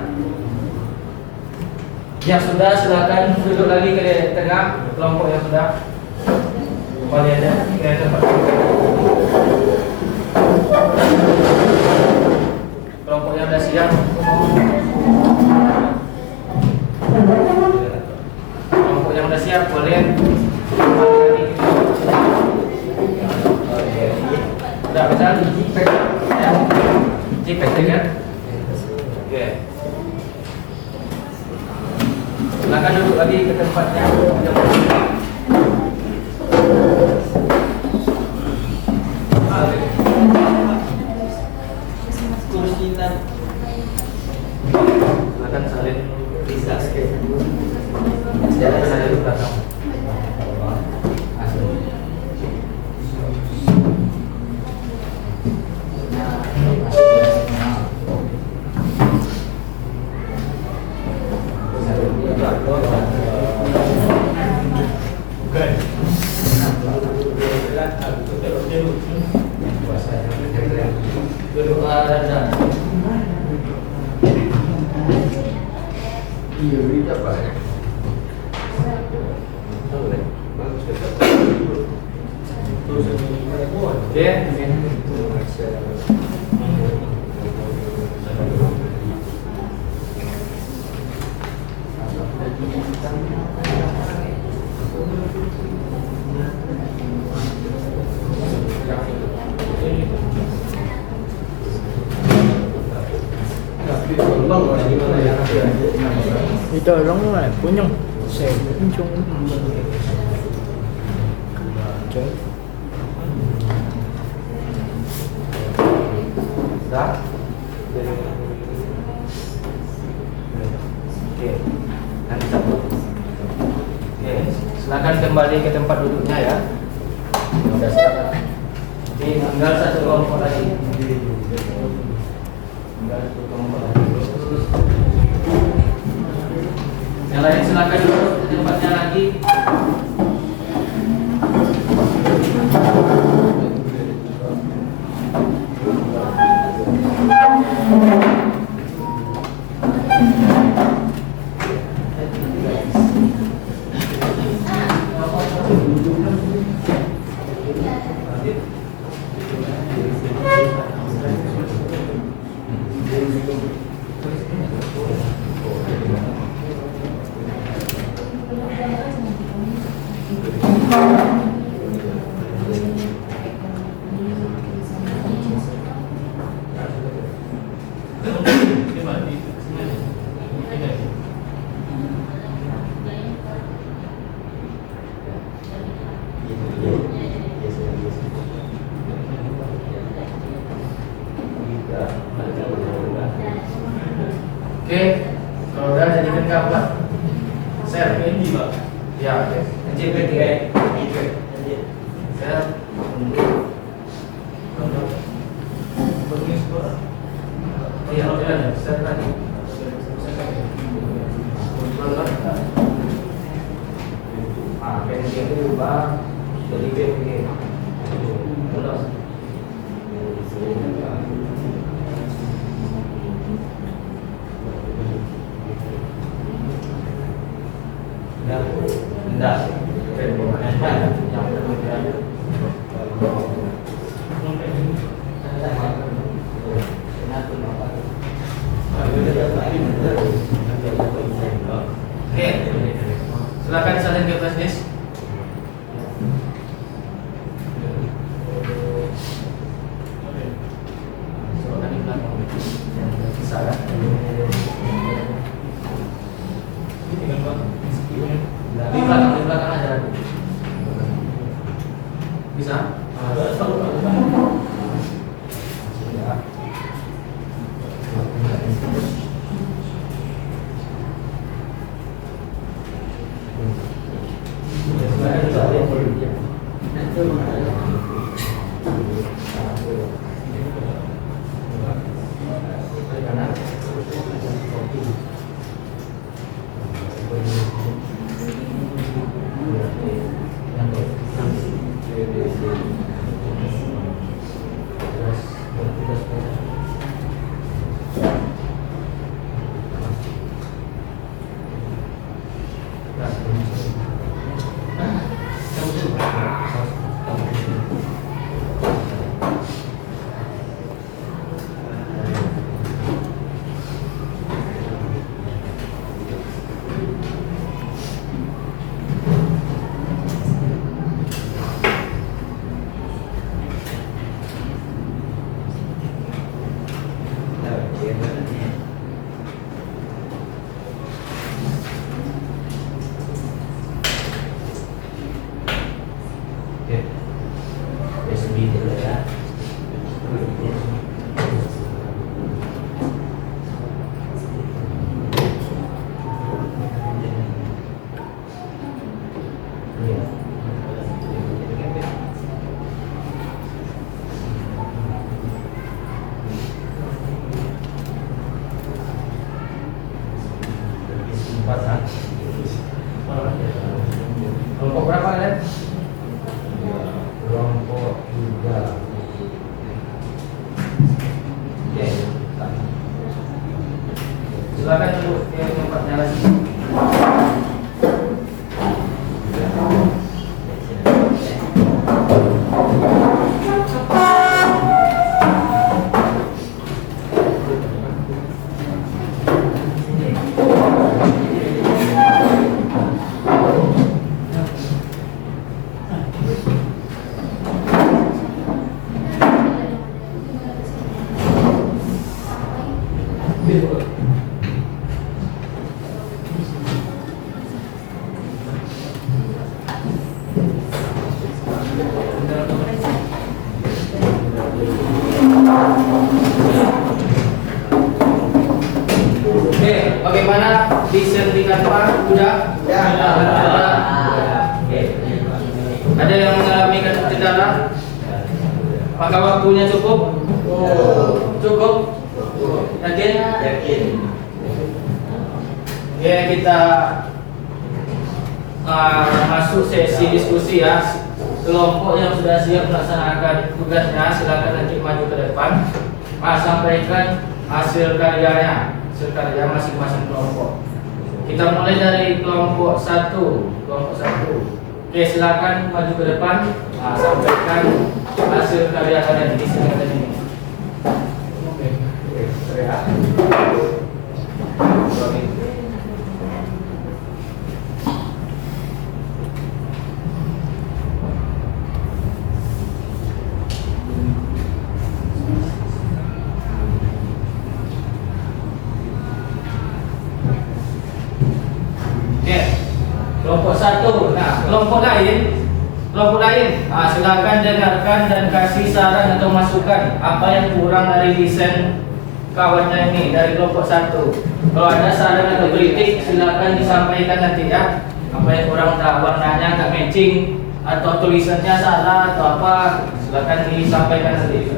Yang sudah silakan duduk lagi ke tengah. Kelompok yang sudah kembali aja ke tempat. Kelompok yang sudah siap. Kelompok yang sudah siap boleh kembali lagi. Sudah bisa cek kan? Oke. Silakan duduk lagi ke tempatnya. Kursi dan Silakan salin. bisa. Silakan ada di belakang. Berdoa dan Iya, ini apa? oke. Itu orang lah, punyong. Saya punyong. Okay. Sudah? Oke. Nanti cabut. Oke, silakan kembali ke tempat duduknya ya. Sudah siap. Oke, tinggal 1 kelompok lagi. Tinggal 1 kelompok lagi. Yang lain silakan duduk di tempatnya lagi. Saya iya, saya tadi. Pending itu ubah jadi BPG. Terus. Enggak. Yang Oke, silakan salin ke flash disk. Silakan di belakang. Bisa kan? Di belakang aja. Bisa? Ya. Kelompok berapa kalian? Kelompok 3. Oke. Silakan duduk ke tempatnya lagi. Oke, bagaimana desain di kantor? Udah? Ya. Ada yang mengalami kendala? Apakah waktunya cukup? Cukup? Yakin? Yakin. Oke, kita masuk sesi diskusi ya. Kelompok yang sudah siap melaksanakan tugasnya silakan nanti maju ke depan. Sampaikan hasil karyanya, hasil karya masing-masing kelompok. Kita mulai dari kelompok 1. Oke, silakan maju ke depan. Sampaikan hasil karya kalian di sini. Oke, ya. Kelompok 1. Nah, kelompok lain, silakan dengarkan dan kasih saran atau masukan apa yang kurang dari desain kawannya ini dari kelompok 1. Kalau ada saran atau kritik silakan disampaikan nanti ya. Apa yang kurang tak warnanya nggak matching atau tulisannya salah atau apa, silakan disampaikan nanti.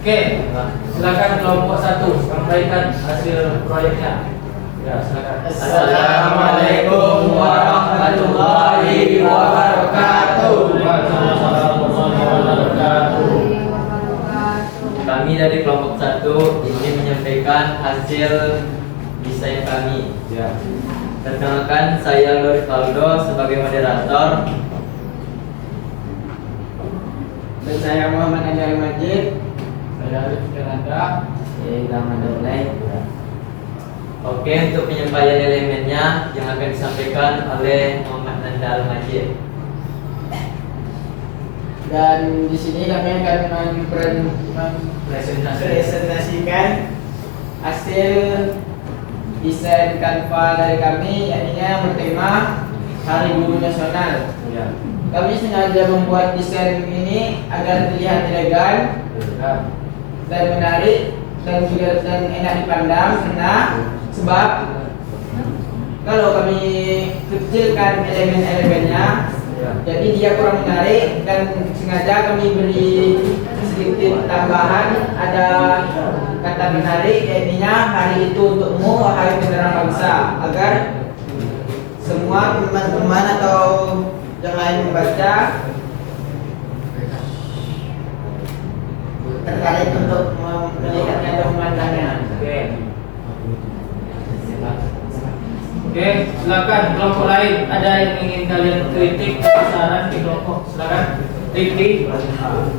Oke, silakan kelompok 1 sampaikan hasil proyeknya. Ya, silakan. Assalamualaikum warahmatullahi wabarakatuh. Kami dari kelompok 1 ingin menyampaikan hasil desain kami. Ya. Perkenalkan, saya Lorivaldo sebagai moderator. Dan saya Muhammad Andi Majid. Saya Arif Kananda. Saya Ilham Mandalay. Oke, untuk penyampaian elemennya yang akan disampaikan oleh Muhammad Nanda Al-Majid. Dan di sini kami akan Presentasi. hasil desain Canva dari kami, yakni bertema Hari Guru Nasional. Ya. Kami sengaja membuat desain ini agar terlihat elegan dan menarik dan enak dipandang, karena sebab kalau kami kecilkan elemen-elemennya, jadi dia kurang menarik, dan sengaja kami beri sedikit tambahan, ada kata menarik, yakni hari itu untukmu wahai penerang bangsa, agar semua teman-teman atau yang lain membaca tertarik untuk melihatnya dan memandangnya. Oke, silakan kelompok lain, ada yang ingin kalian kritik, saran di kelompok, silakan. Rifki,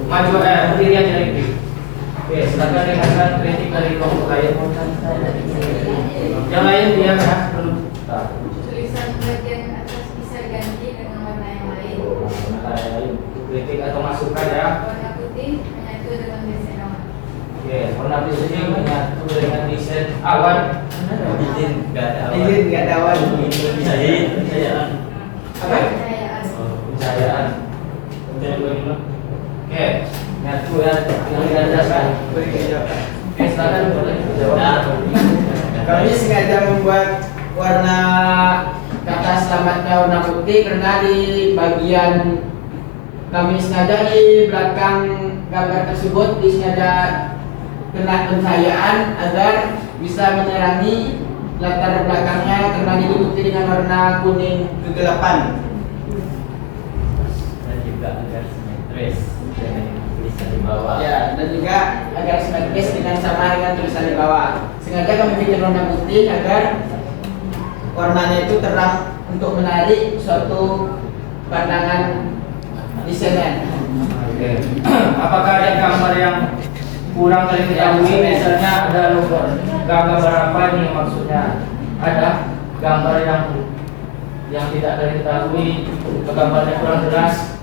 maju berdiri aja Rifki. Oke, silakan dengarkan kritik dari kelompok lain. Yang lain diam ya, belum. Tulisan bagian atas bisa ganti dengan warna yang lain. Kritik atau masukan ya. Warna putih menyatu dengan desain awan. Oke, warna putih menyatu dengan desain awan. Izin nggak ada awal. Izin nggak ada awal. Pencahayaan. Apa? Pencahayaan. Pencahayaan. Oke, nyatu ya, tinggal dijelaskan. Oke, silakan boleh jawab. Kami sengaja membuat warna kata selamatnya warna putih karena di bagian kami sengaja di belakang gambar tersebut disengaja kena pencahayaan agar bisa menerangi latar belakangnya, karena diliputi dengan warna kuning kegelapan. Dan juga agar simetris dengan tulisan di bawah. Ya, dan juga agar simetris dengan sama dengan tulisan di bawah. Sengaja kami bikin warna putih agar warnanya itu terang untuk menarik suatu pandangan desainer. Oke. Apakah ada gambar yang kurang kalian ketahui? Misalnya ada logo gambar apa ini maksudnya? Ada gambar yang tidak kalian ketahui, atau gambarnya kurang jelas?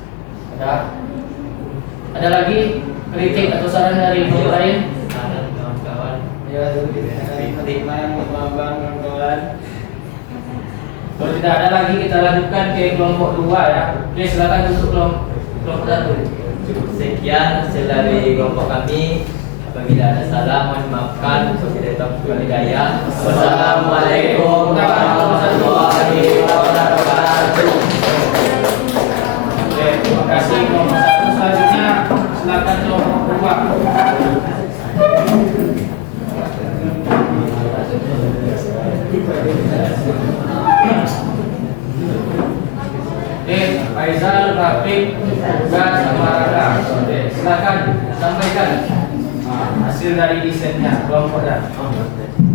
Ada lagi kritik atau saran dari yang lain? Saran kawan-kawan. Ya, kritik kawan-kawan. Kalau tidak ada lagi, kita lanjutkan ke kelompok 2 ya. Oke, silakan untuk kelompok 1. Sekian hasil dari kelompok kami. Apabila ada salah, mohon dimaafkan. Wabillahi taufiq wal hidayah. Wassalamualaikum warahmatullahi wabarakatuh. Oke, terima kasih kelompok 1. Selanjutnya silakan kelompok 2. Faizal, Rafiq, juga sama Rada. Oke, silakan sampaikan hasil dari desainnya kelompoknya.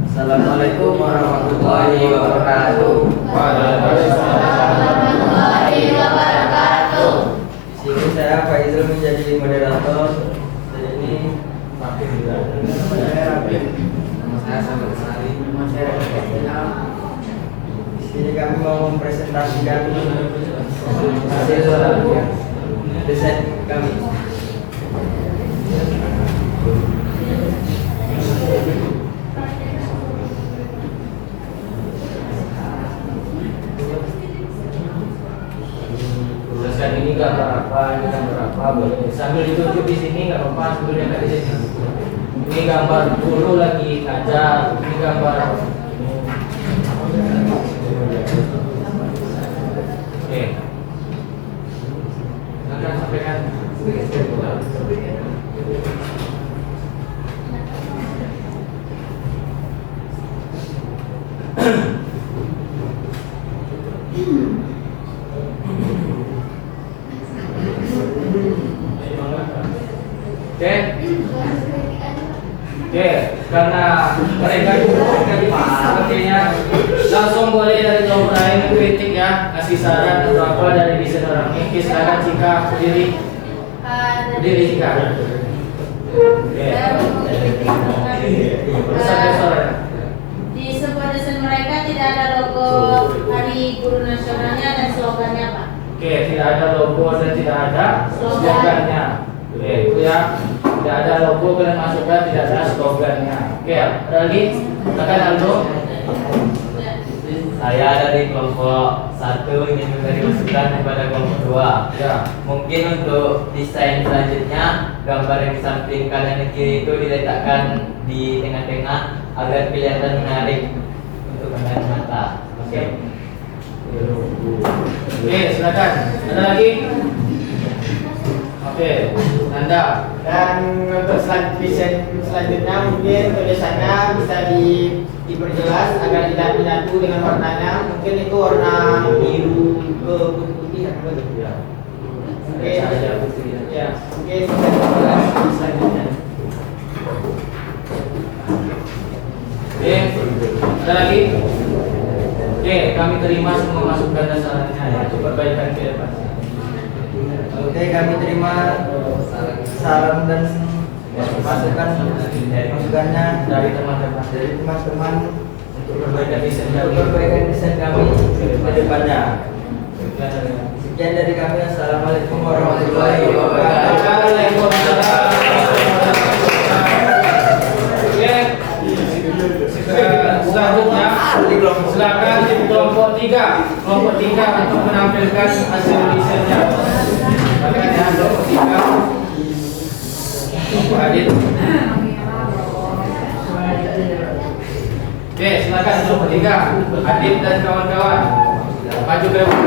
Assalamualaikum warahmatullahi wabarakatuh. Warahmatullahi wabarakatuh. Di sini saya Faizal menjadi moderator. Dan ini Rafiq juga. saya Selamat Sari. Di sini kami mau mempresentasikan hasil desain kami. Tuliskan ini gambar apa, ini gambar apa, boleh sambil ditunjuk di sini nggak apa-apa, sambil nggak di sini. Ini gambar dulu lagi ngajar, ini gambar Oke. Silakan sampaikan. Oke. Oke, karena mereka itu sepertinya langsung boleh dari nomor lain kritik ya, kasih saran atau apa dari desain orang ini. Silakan Cika berdiri. Berdiri Cika. Oke. Sampai sore. Di sebuah desain mereka tidak ada logo Hari Guru Nasionalnya dan slogannya, Pak. Oke, tidak ada logo dan tidak ada slogannya. Oke, itu ya. Tidak ada logo kalian masukkan, tidak ada slogannya. Oke, ada lagi? Silakan Aldo. Saya dari kelompok 1 ingin memberi masukan kepada kelompok 2. Ya. Mungkin untuk desain selanjutnya, gambar yang di samping kanan dan kiri itu diletakkan di tengah-tengah agar kelihatan menarik untuk pandangan mata. Oke. Oke, silakan. Ada lagi? Oke, Nanda. Dan untuk desain selanjutnya mungkin tulisannya bisa diperjelas agar tidak menyatu dengan warnanya. Mungkin itu warna biru ke putih atau begitu. Ya. Oke. Cahaya putih. Ya, oke selanjutnya. Oke, ada lagi? Oke, kami terima semua masukan dan sarannya ya, untuk perbaikan ke depan. Oke, kami terima saran dan masukannya Dari teman-teman. untuk Perbaikan desain kami. perbaikan desain kami ke depannya. Sekian dari kami. Sekian dari kami. Assalamualaikum warahmatullahi wabarakatuh. Waalaikumsalam. Oke. Selanjutnya silakan di kelompok 3 untuk menampilkan hasil desainnya. Silakan ya kelompok 3. Kelompok Adit. Oke, silakan kelompok 3. Adit dan kawan-kawan. Maju ke depan.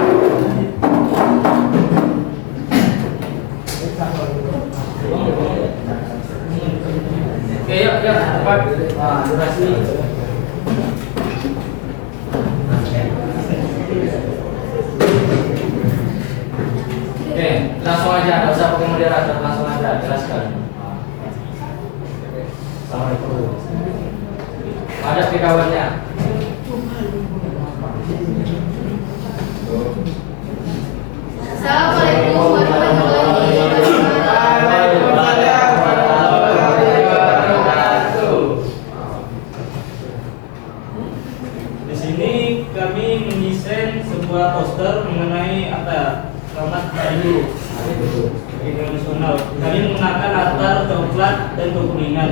Oke, yuk, cepat. Nah, durasi. Oke, langsung aja, nggak usah pakai moderator, langsung aja jelaskan. Assalamualaikum. Ada di kawannya. Assalamualaikum warahmatullahi wabarakatuh. Di sini kami mendesain sebuah poster mengenai Selamat Hari Guru Internasional. Kami menggunakan latar coklat dan kekuningan,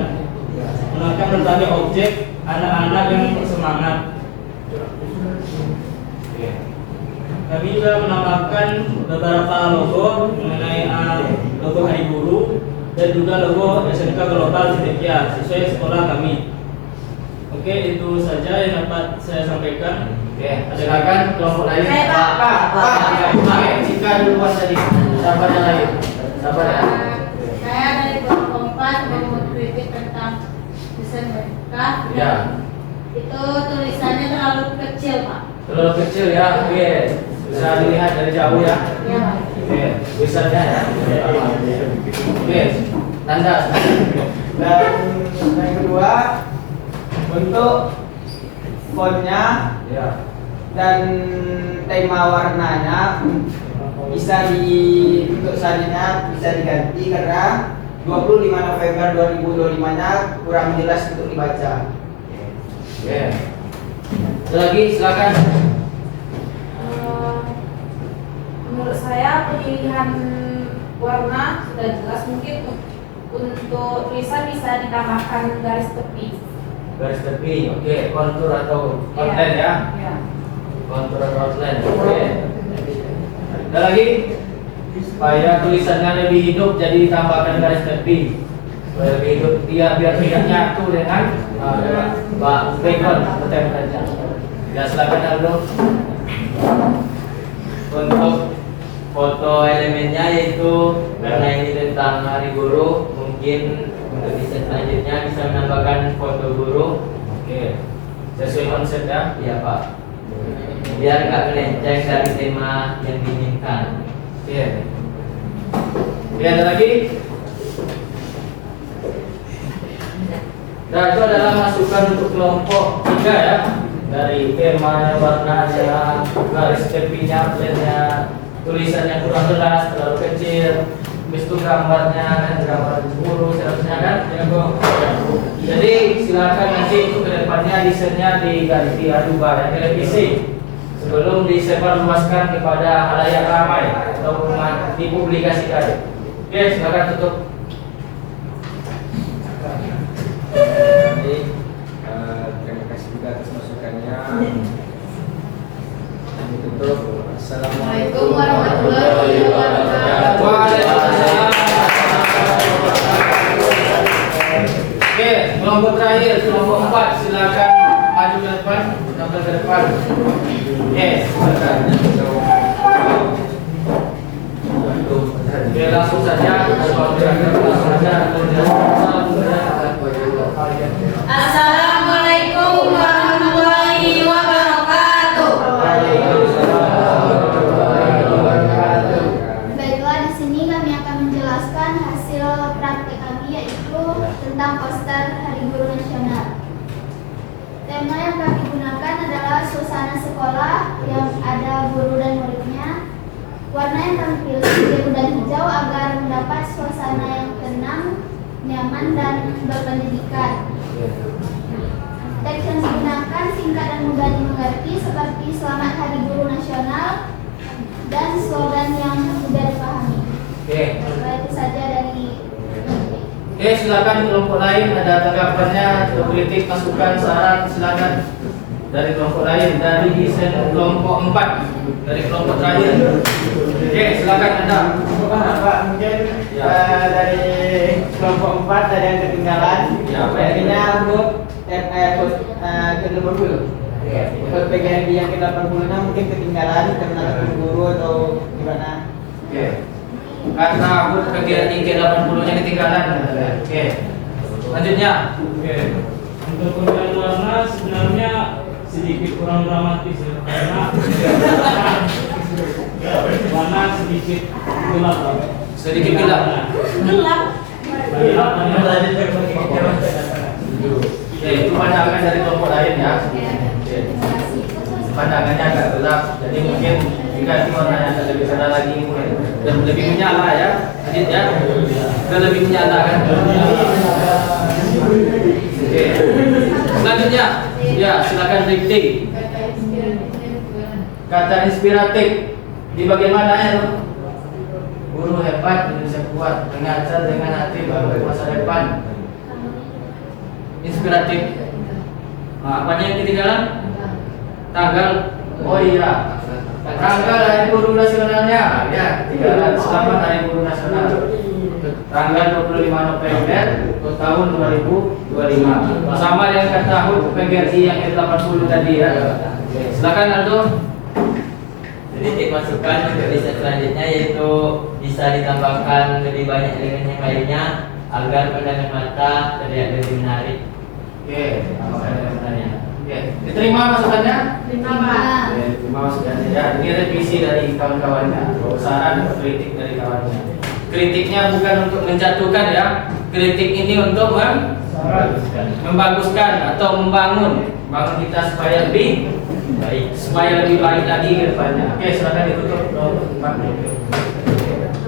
menggunakan berbagai objek anak-anak yang bersemangat. Kami juga menambahkan beberapa logo mengenai logo Hari Guru dan juga logo SMK Global Citepia sesuai sekolah kami. Oke, itu saja yang dapat saya sampaikan. Oke, silakan kelompok lain. Pak. Jika duluan tadi, siapa yang lain? Siapa ya? Saya dari kelompok 4 mau mengkritik tentang desain mereka. Ya. Itu tulisannya terlalu kecil, Pak. Terlalu kecil ya. Oke, bisa dilihat dari jauh ya. Iya, Pak. Oke, bisa ya. Oke, Nanda. Dan yang kedua untuk fontnya Ya. dan tema warnanya bisa untuk selanjutnya bisa diganti karena 25 November 2025-nya kurang jelas untuk dibaca. Oke. Ada lagi, silakan. Menurut saya pemilihan warna sudah jelas, mungkin untuk tulisan bisa ditambahkan garis tepi. Garis tepi, oke. Kontur atau outline ya. Iya. Kontur atau outline, oke. Ada lagi? Supaya tulisannya lebih hidup, jadi ditambahkan garis tepi. Supaya lebih hidup, biar tidak nyatu dengan background atau template-nya. Ya, silakan Aldo. Untuk foto elemennya yaitu karena ini tentang Hari Guru, mungkin untuk desain selanjutnya bisa menambahkan foto guru. Oke. Sesuai konsep ya. Iya Pak. Biar nggak melenceng dari tema yang diinginkan. Oke. Oke, ada lagi? Nah, itu adalah masukan untuk kelompok 3 ya. Dari temanya, warnanya, garis tepinya, plannya, tulisannya kurang jelas, terlalu kecil. Habis itu gambarnya kan gambar guru seharusnya kan. Ya, Bu. Jadi silakan nanti untuk kedepannya desainnya diganti ubah dan direvisi sebelum disebarluaskan kepada halayak ramai atau dipublikasikan. Oke, silakan tutup. Jadi, terima kasih juga atas masukannya. Ditutup. Assalamualaikum warahmatullahi wabarakatuh. Waalaikumsalam. Oke, kelompok terakhir, kelompok 4, silakan maju ke depan, tampil ke depan. Oke, silakan. Oke, langsung saja. Assalamualaikum warahmatullahi wabarakatuh. Baiklah, di sini kami akan menjelaskan hasil praktek kami, yaitu tentang poster Hari Guru Nasional. Tema yang kami gunakan adalah suasana sekolah yang ada guru dan muridnya. Warna yang kami pilih biru dan hijau agar mendapat suasana yang tenang, nyaman, dan berpendidikan. Teks yang digunakan singkat dan mudah dimengerti seperti Selamat Hari Guru Nasional dan slogan yang mudah dipahami. Oke. Itu saja dari Oke, silakan kelompok lain ada tanggapannya atau kritik, masukan, saran, silakan dari kelompok lain, dari desain kelompok 4, dari kelompok terakhir. Oke, silakan Anda. Pak, mungkin dari kelompok 4 ada yang ketinggalan. Ya, apa Akhirnya untuk ke-80. Untuk bagian yang ke-80-nya mungkin ketinggalan karena ketemu guru atau gimana. Oke. Karena kegiatan ke-80-nya ketinggalan. Oke. Selanjutnya. Oke. Untuk pemilihan warna sebenarnya sedikit kurang dramatis ya, karena warna sedikit gelap. Sedikit gelap. Gelap. Oke, itu pandangan dari kelompok lain ya. Oke. Pandangannya agak gelap, jadi mungkin diganti warnanya agak lebih cerah lagi, dan lebih menyala ya. Lanjut ya. Dan lebih menyala kan. Oke. Selanjutnya, ya silakan dikti. Kata inspiratif di bagaimana ya? Guru hebat, Indonesia kuat, mengajar dengan hati baru masa depan. Inspiratif. Nah, apanya yang ketinggalan? Tanggal. Oh iya. Tanggal Hari Guru Nasionalnya. Ya, ketinggalan. Selamat Hari Guru Nasional. Tanggal 25 November tahun 2025. Sama dengan kata HUT PGRI yang ke-80 tadi ya. Silakan Aldo. Kritik masukan untuk desain selanjutnya yaitu bisa ditambahkan lebih banyak elemen yang lainnya agar pandangan mata terlihat lebih menarik. Oke, pertanyaannya. Oke, diterima masukannya? Terima. Oke, terima masukannya ya. Ini revisi dari kawan-kawannya, saran atau kritik dari kawannya. Kritiknya bukan untuk menjatuhkan ya. Kritik ini untuk membaguskan atau membangun kita supaya lebih baik lagi ke depannya. Oke, silakan ditutup.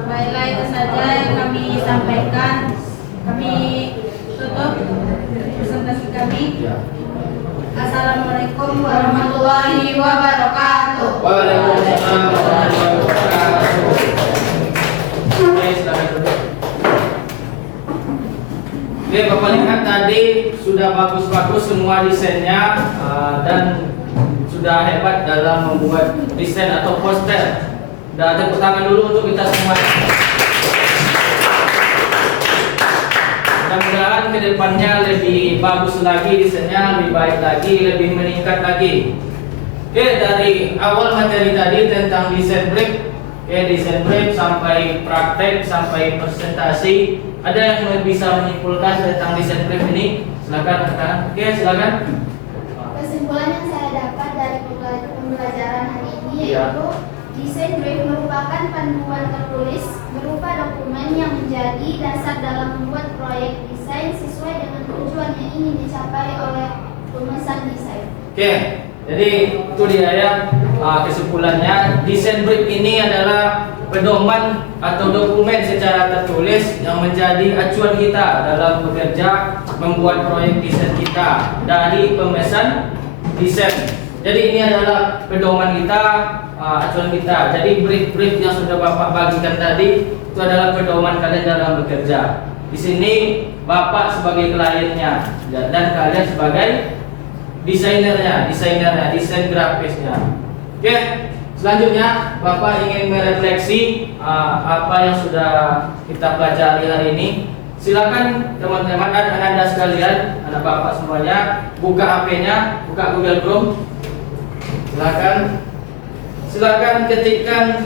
Baiklah, itu saja yang kami sampaikan. Kami tutup presentasi kami. Assalamualaikum warahmatullahi wabarakatuh. Waalaikumsalam warahmatullahi wabarakatuh. Oke, silakan duduk. Oke, Bapak lihat tadi sudah bagus-bagus semua desainnya dan sudah hebat dalam membuat desain atau poster. Dan tepuk tangan dulu untuk kita semua. Mudah-mudahan kedepannya lebih bagus lagi desainnya, lebih baik lagi, lebih meningkat lagi. Oke, dari awal materi tadi tentang desain brief, oke, desain brief sampai praktek sampai presentasi, ada yang bisa menyimpulkan tentang desain brief ini? Silakan rekan. Oke, silakan. Kesimpulan yang saya dapat dari pembelajaran hari ini Iya. yaitu desain brief merupakan panduan tertulis berupa dokumen yang menjadi dasar dalam membuat proyek desain sesuai dengan tujuan yang ingin dicapai oleh pemesan desain. Oke, jadi itu dia ya kesimpulannya. Desain brief ini adalah pedoman atau dokumen secara tertulis yang menjadi acuan kita dalam bekerja membuat proyek desain kita dari pemesan desain. Jadi ini adalah pedoman kita, acuan kita. Jadi brief yang sudah Bapak bagikan tadi itu adalah pedoman kalian dalam bekerja. Di sini Bapak sebagai kliennya dan kalian sebagai desainernya, desain grafisnya. Oke, selanjutnya Bapak ingin merefleksi apa yang sudah kita pelajari hari ini. Silakan teman-teman Anda sekalian, anak Bapak semuanya, buka HP-nya, buka Google Chrome. Silakan ketikkan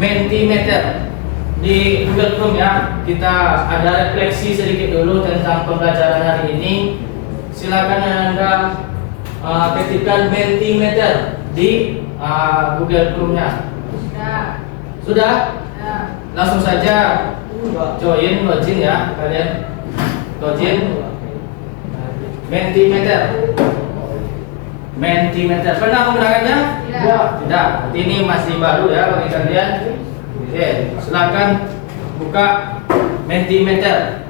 Mentimeter di Google Chrome ya. Kita ada refleksi sedikit dulu tentang pembelajaran hari ini. Silakan Anda ketikkan Mentimeter di Google Chrome-nya. Sudah? Langsung saja login ya kalian. Login Mentimeter. Pernah menggunakannya? Tidak. Ini masih baru ya bagi kalian. Oke, silakan buka Mentimeter.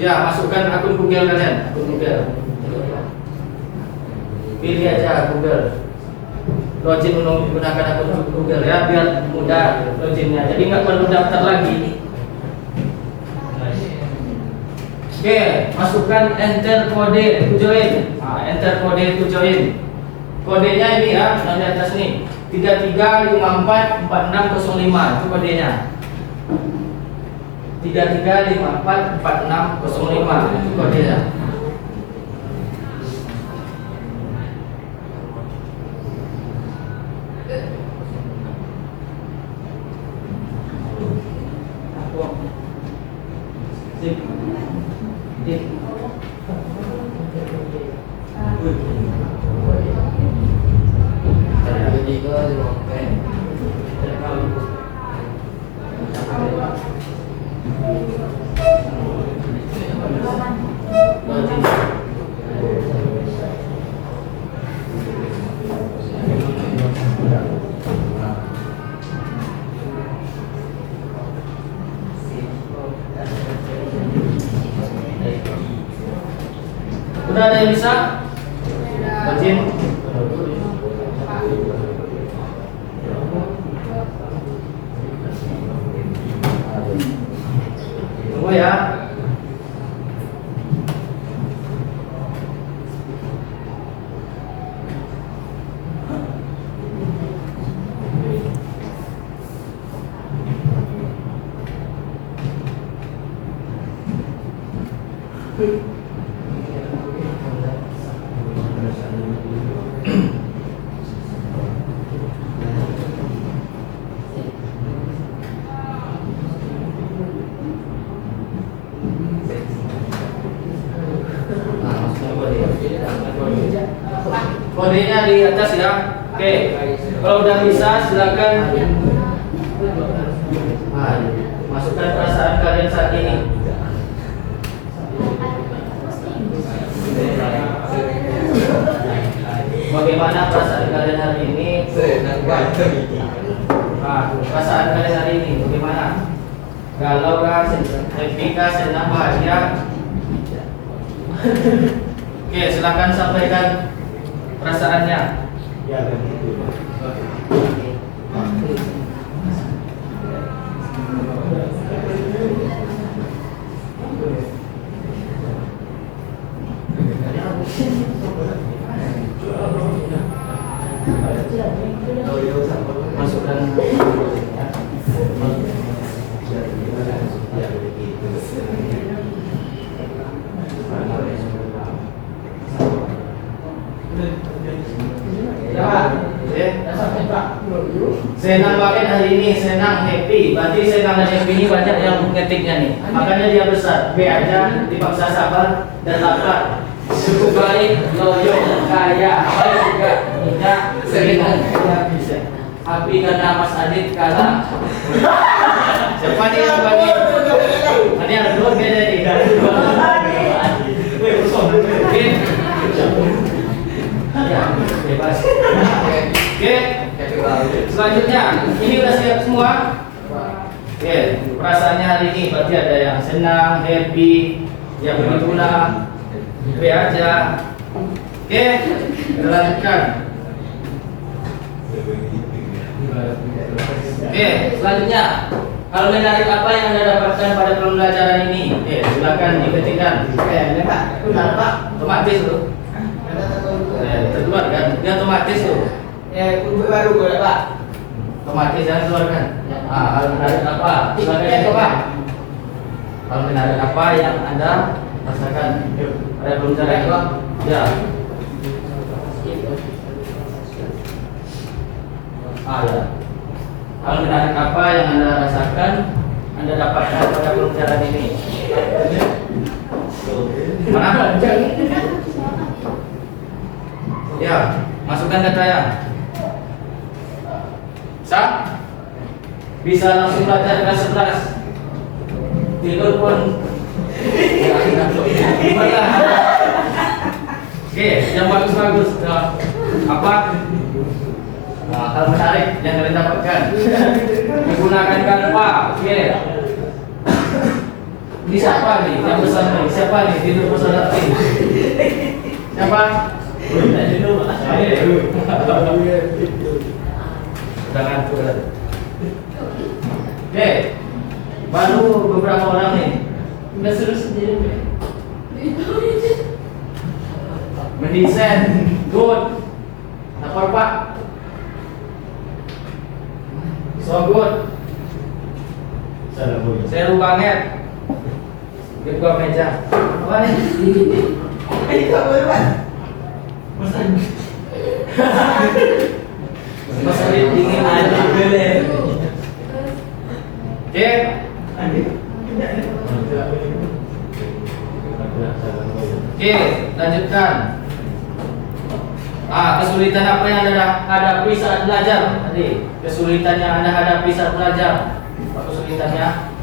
Ya, masukkan akun Google kalian. Akun Google. Pilih aja Google. Login menggunakan akun Google ya, biar mudah loginnya. Jadi nggak perlu daftar lagi. Oke, masukkan enter kode to join. Enter kode to join. Kodenya ini ya, yang di atas nih 33544605 itu kodenya. 33544605 itu kodenya. Udah ada yang bisa? Login. Tunggu ya. Kodenya di atas ya. Oke. Kalau udah bisa silakan masukkan perasaan kalian saat ini. Bagaimana perasaan kalian hari ini? Perasaan kalian hari ini bagaimana? Galau kah, happy kah, senang, bahagia? Oke, silakan sampaikan perasaannya. Masukkan Senang banget hari ini, senang, happy. Berarti senang dan happy ini banyak yang ngetiknya nih. Makanya dia besar. B aja, dipaksa sabar dan lapar. Cukup baik, loyo, kaya, baik juga, tidak, senang, tidak bisa. Happy karena Mas Adit kalah. Siapa nih yang bagi? Ini ada dua kayaknya nih. Oke. Ya, bebas. Oke. Selanjutnya, ini udah siap semua? Oke, perasaannya hari ini berarti ada yang senang, happy, ya begitulah. B aja. Oke, kita lanjutkan. Oke, selanjutnya, hal menarik apa yang Anda dapatkan pada pembelajaran ini? Oke, silakan diketikkan. Pak, benar Pak. Otomatis tuh. Terkeluar kan? Dia otomatis tuh. Baru boleh Pak. Otomatis jangan keluarkan. Hal menarik apa? Silakan coba. Hal menarik apa yang Anda rasakan? Ada pembelajaran apa? Ya. Ya. Hal menarik apa yang Anda rasakan, Anda dapatkan pada pembelajaran ini? Mana? Ya, masukkan ke saya. Sah? Bisa langsung belajar kelas 11. Tidur pun. Oke, yang bagus-bagus. Apa? Hal menarik yang kalian dapatkan. Menggunakan Canva. Oke. Ini siapa nih? Yang besar nih? Siapa nih? Tidur bersama tim. Siapa? Jangan turun. Oke. Baru beberapa orang nih. Udah seru sendiri. Mendesain. Good. Lapor Pak. So good. Seru banget. Buka meja. Apa nih? Ini tak boleh Pak. Mas Adit dingin aja boleh. Oke. Oke, lanjutkan. Kesulitan apa yang Anda hadapi saat belajar? Tadi, kesulitan yang Anda hadapi saat belajar. Apa kesulitannya?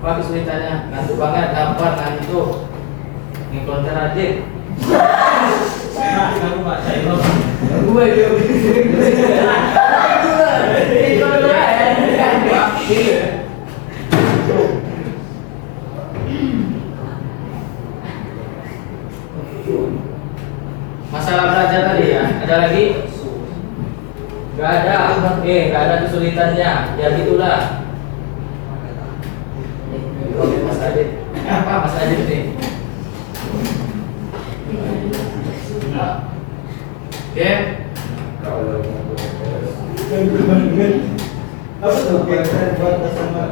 Apa kesulitannya? Ngantuk banget, lapar, ngantuk. Ini konten aja. Kamu Pak, saya gue masalah belajar tadi ya. Ada lagi? Gak ada. Gak ada kesulitannya. Ya gitulah. Mas Adit. Apa Mas Adit nih? Oke. Apa tuh? Buat sama.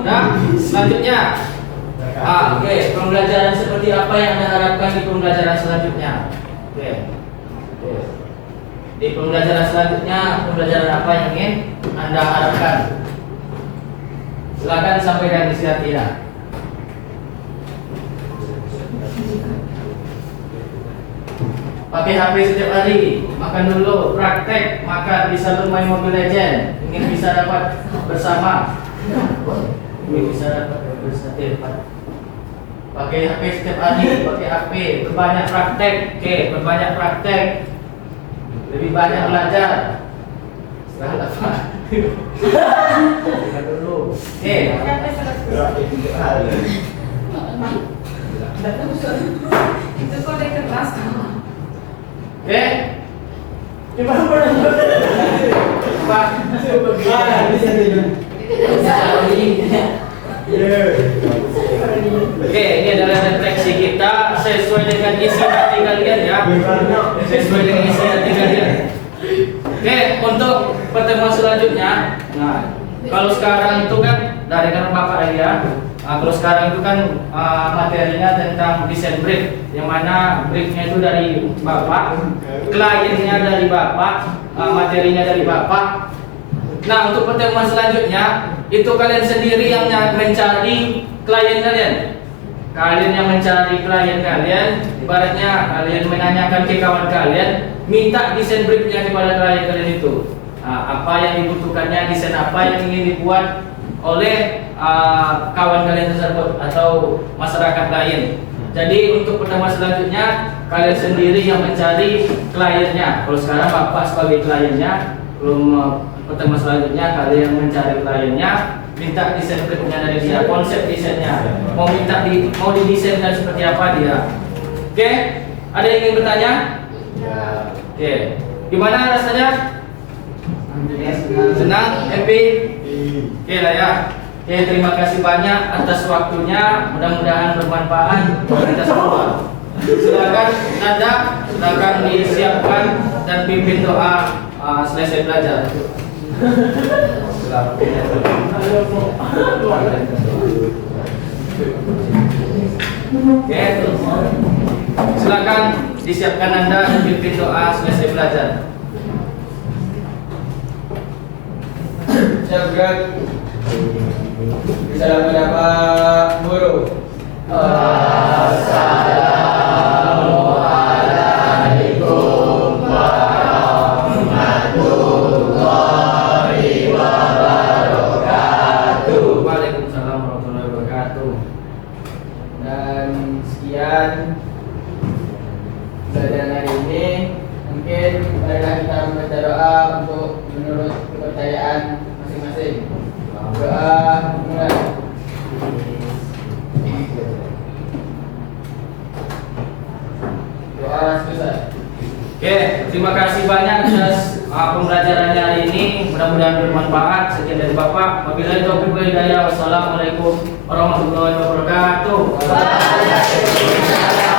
Nah, selanjutnya. Oke, pembelajaran seperti apa yang Anda harapkan di pembelajaran selanjutnya? Oke. Di pembelajaran selanjutnya, pembelajaran apa yang ingin Anda harapkan? Silakan sampaikan isi hatinya. Pakai HP setiap hari, makan dulu, praktek, makan bisa bermain Mobile Legend, ingin bisa dapat bersama, ingin bisa dapat bersama. Pakai HP setiap hari, pakai HP, berbanyak praktek, oke, berbanyak praktek, lebih banyak belajar. Setelah apa? Makan dulu, oke. Itu kode keras. Oke. Coba Oke, ini adalah refleksi kita sesuai dengan isi hati kalian ya. Sesuai dengan isi hati kalian. Oke, untuk pertemuan selanjutnya, nah, Kalau sekarang itu kan dari kan Bapak ya. Kalau sekarang itu kan materinya tentang desain brief, yang mana briefnya itu dari Bapak, kliennya dari Bapak, materinya dari Bapak. Nah, untuk pertemuan selanjutnya itu kalian sendiri yang mencari klien kalian. Kalian yang mencari klien kalian, ibaratnya kalian menanyakan ke kawan kalian, minta desain briefnya kepada klien kalian itu. Apa yang dibutuhkannya, desain apa yang ingin dibuat oleh kawan kalian tersebut atau masyarakat lain. Jadi untuk pertemuan selanjutnya kalian sendiri yang mencari kliennya. Kalau sekarang Bapak sebagai kliennya, belum pertemuan selanjutnya kalian yang mencari kliennya, minta desain briefnya dari dia, konsep desainnya, mau didesainkan seperti apa dia. Oke, ada yang ingin bertanya? Oke, gimana rasanya? Senang? Happy? Oke lah ya. Oke, terima kasih banyak atas waktunya. Mudah-mudahan bermanfaat buat kita semua. Silakan Nada, silakan disiapkan dan pimpin doa selesai belajar. Oke, silakan disiapkan Anda dan pimpin doa selesai belajar. Siap gerak. Salam kepada Pak Guru. Assalamualaikum warahmatullahi wabarakatuh. Waalaikumsalam warahmatullahi wabarakatuh. Dan sekian pelajaran hari ini. Mungkin marilah kita membaca doa untuk menurut kepercayaan masing-masing. Doa mulai. Doa selesai. Oke, terima kasih banyak atas pembelajarannya hari ini. Mudah-mudahan bermanfaat. Sekian dari Bapak. Wabillahi taufiq wal hidayah. Wassalamualaikum warahmatullahi wabarakatuh. Waalaikumsalam.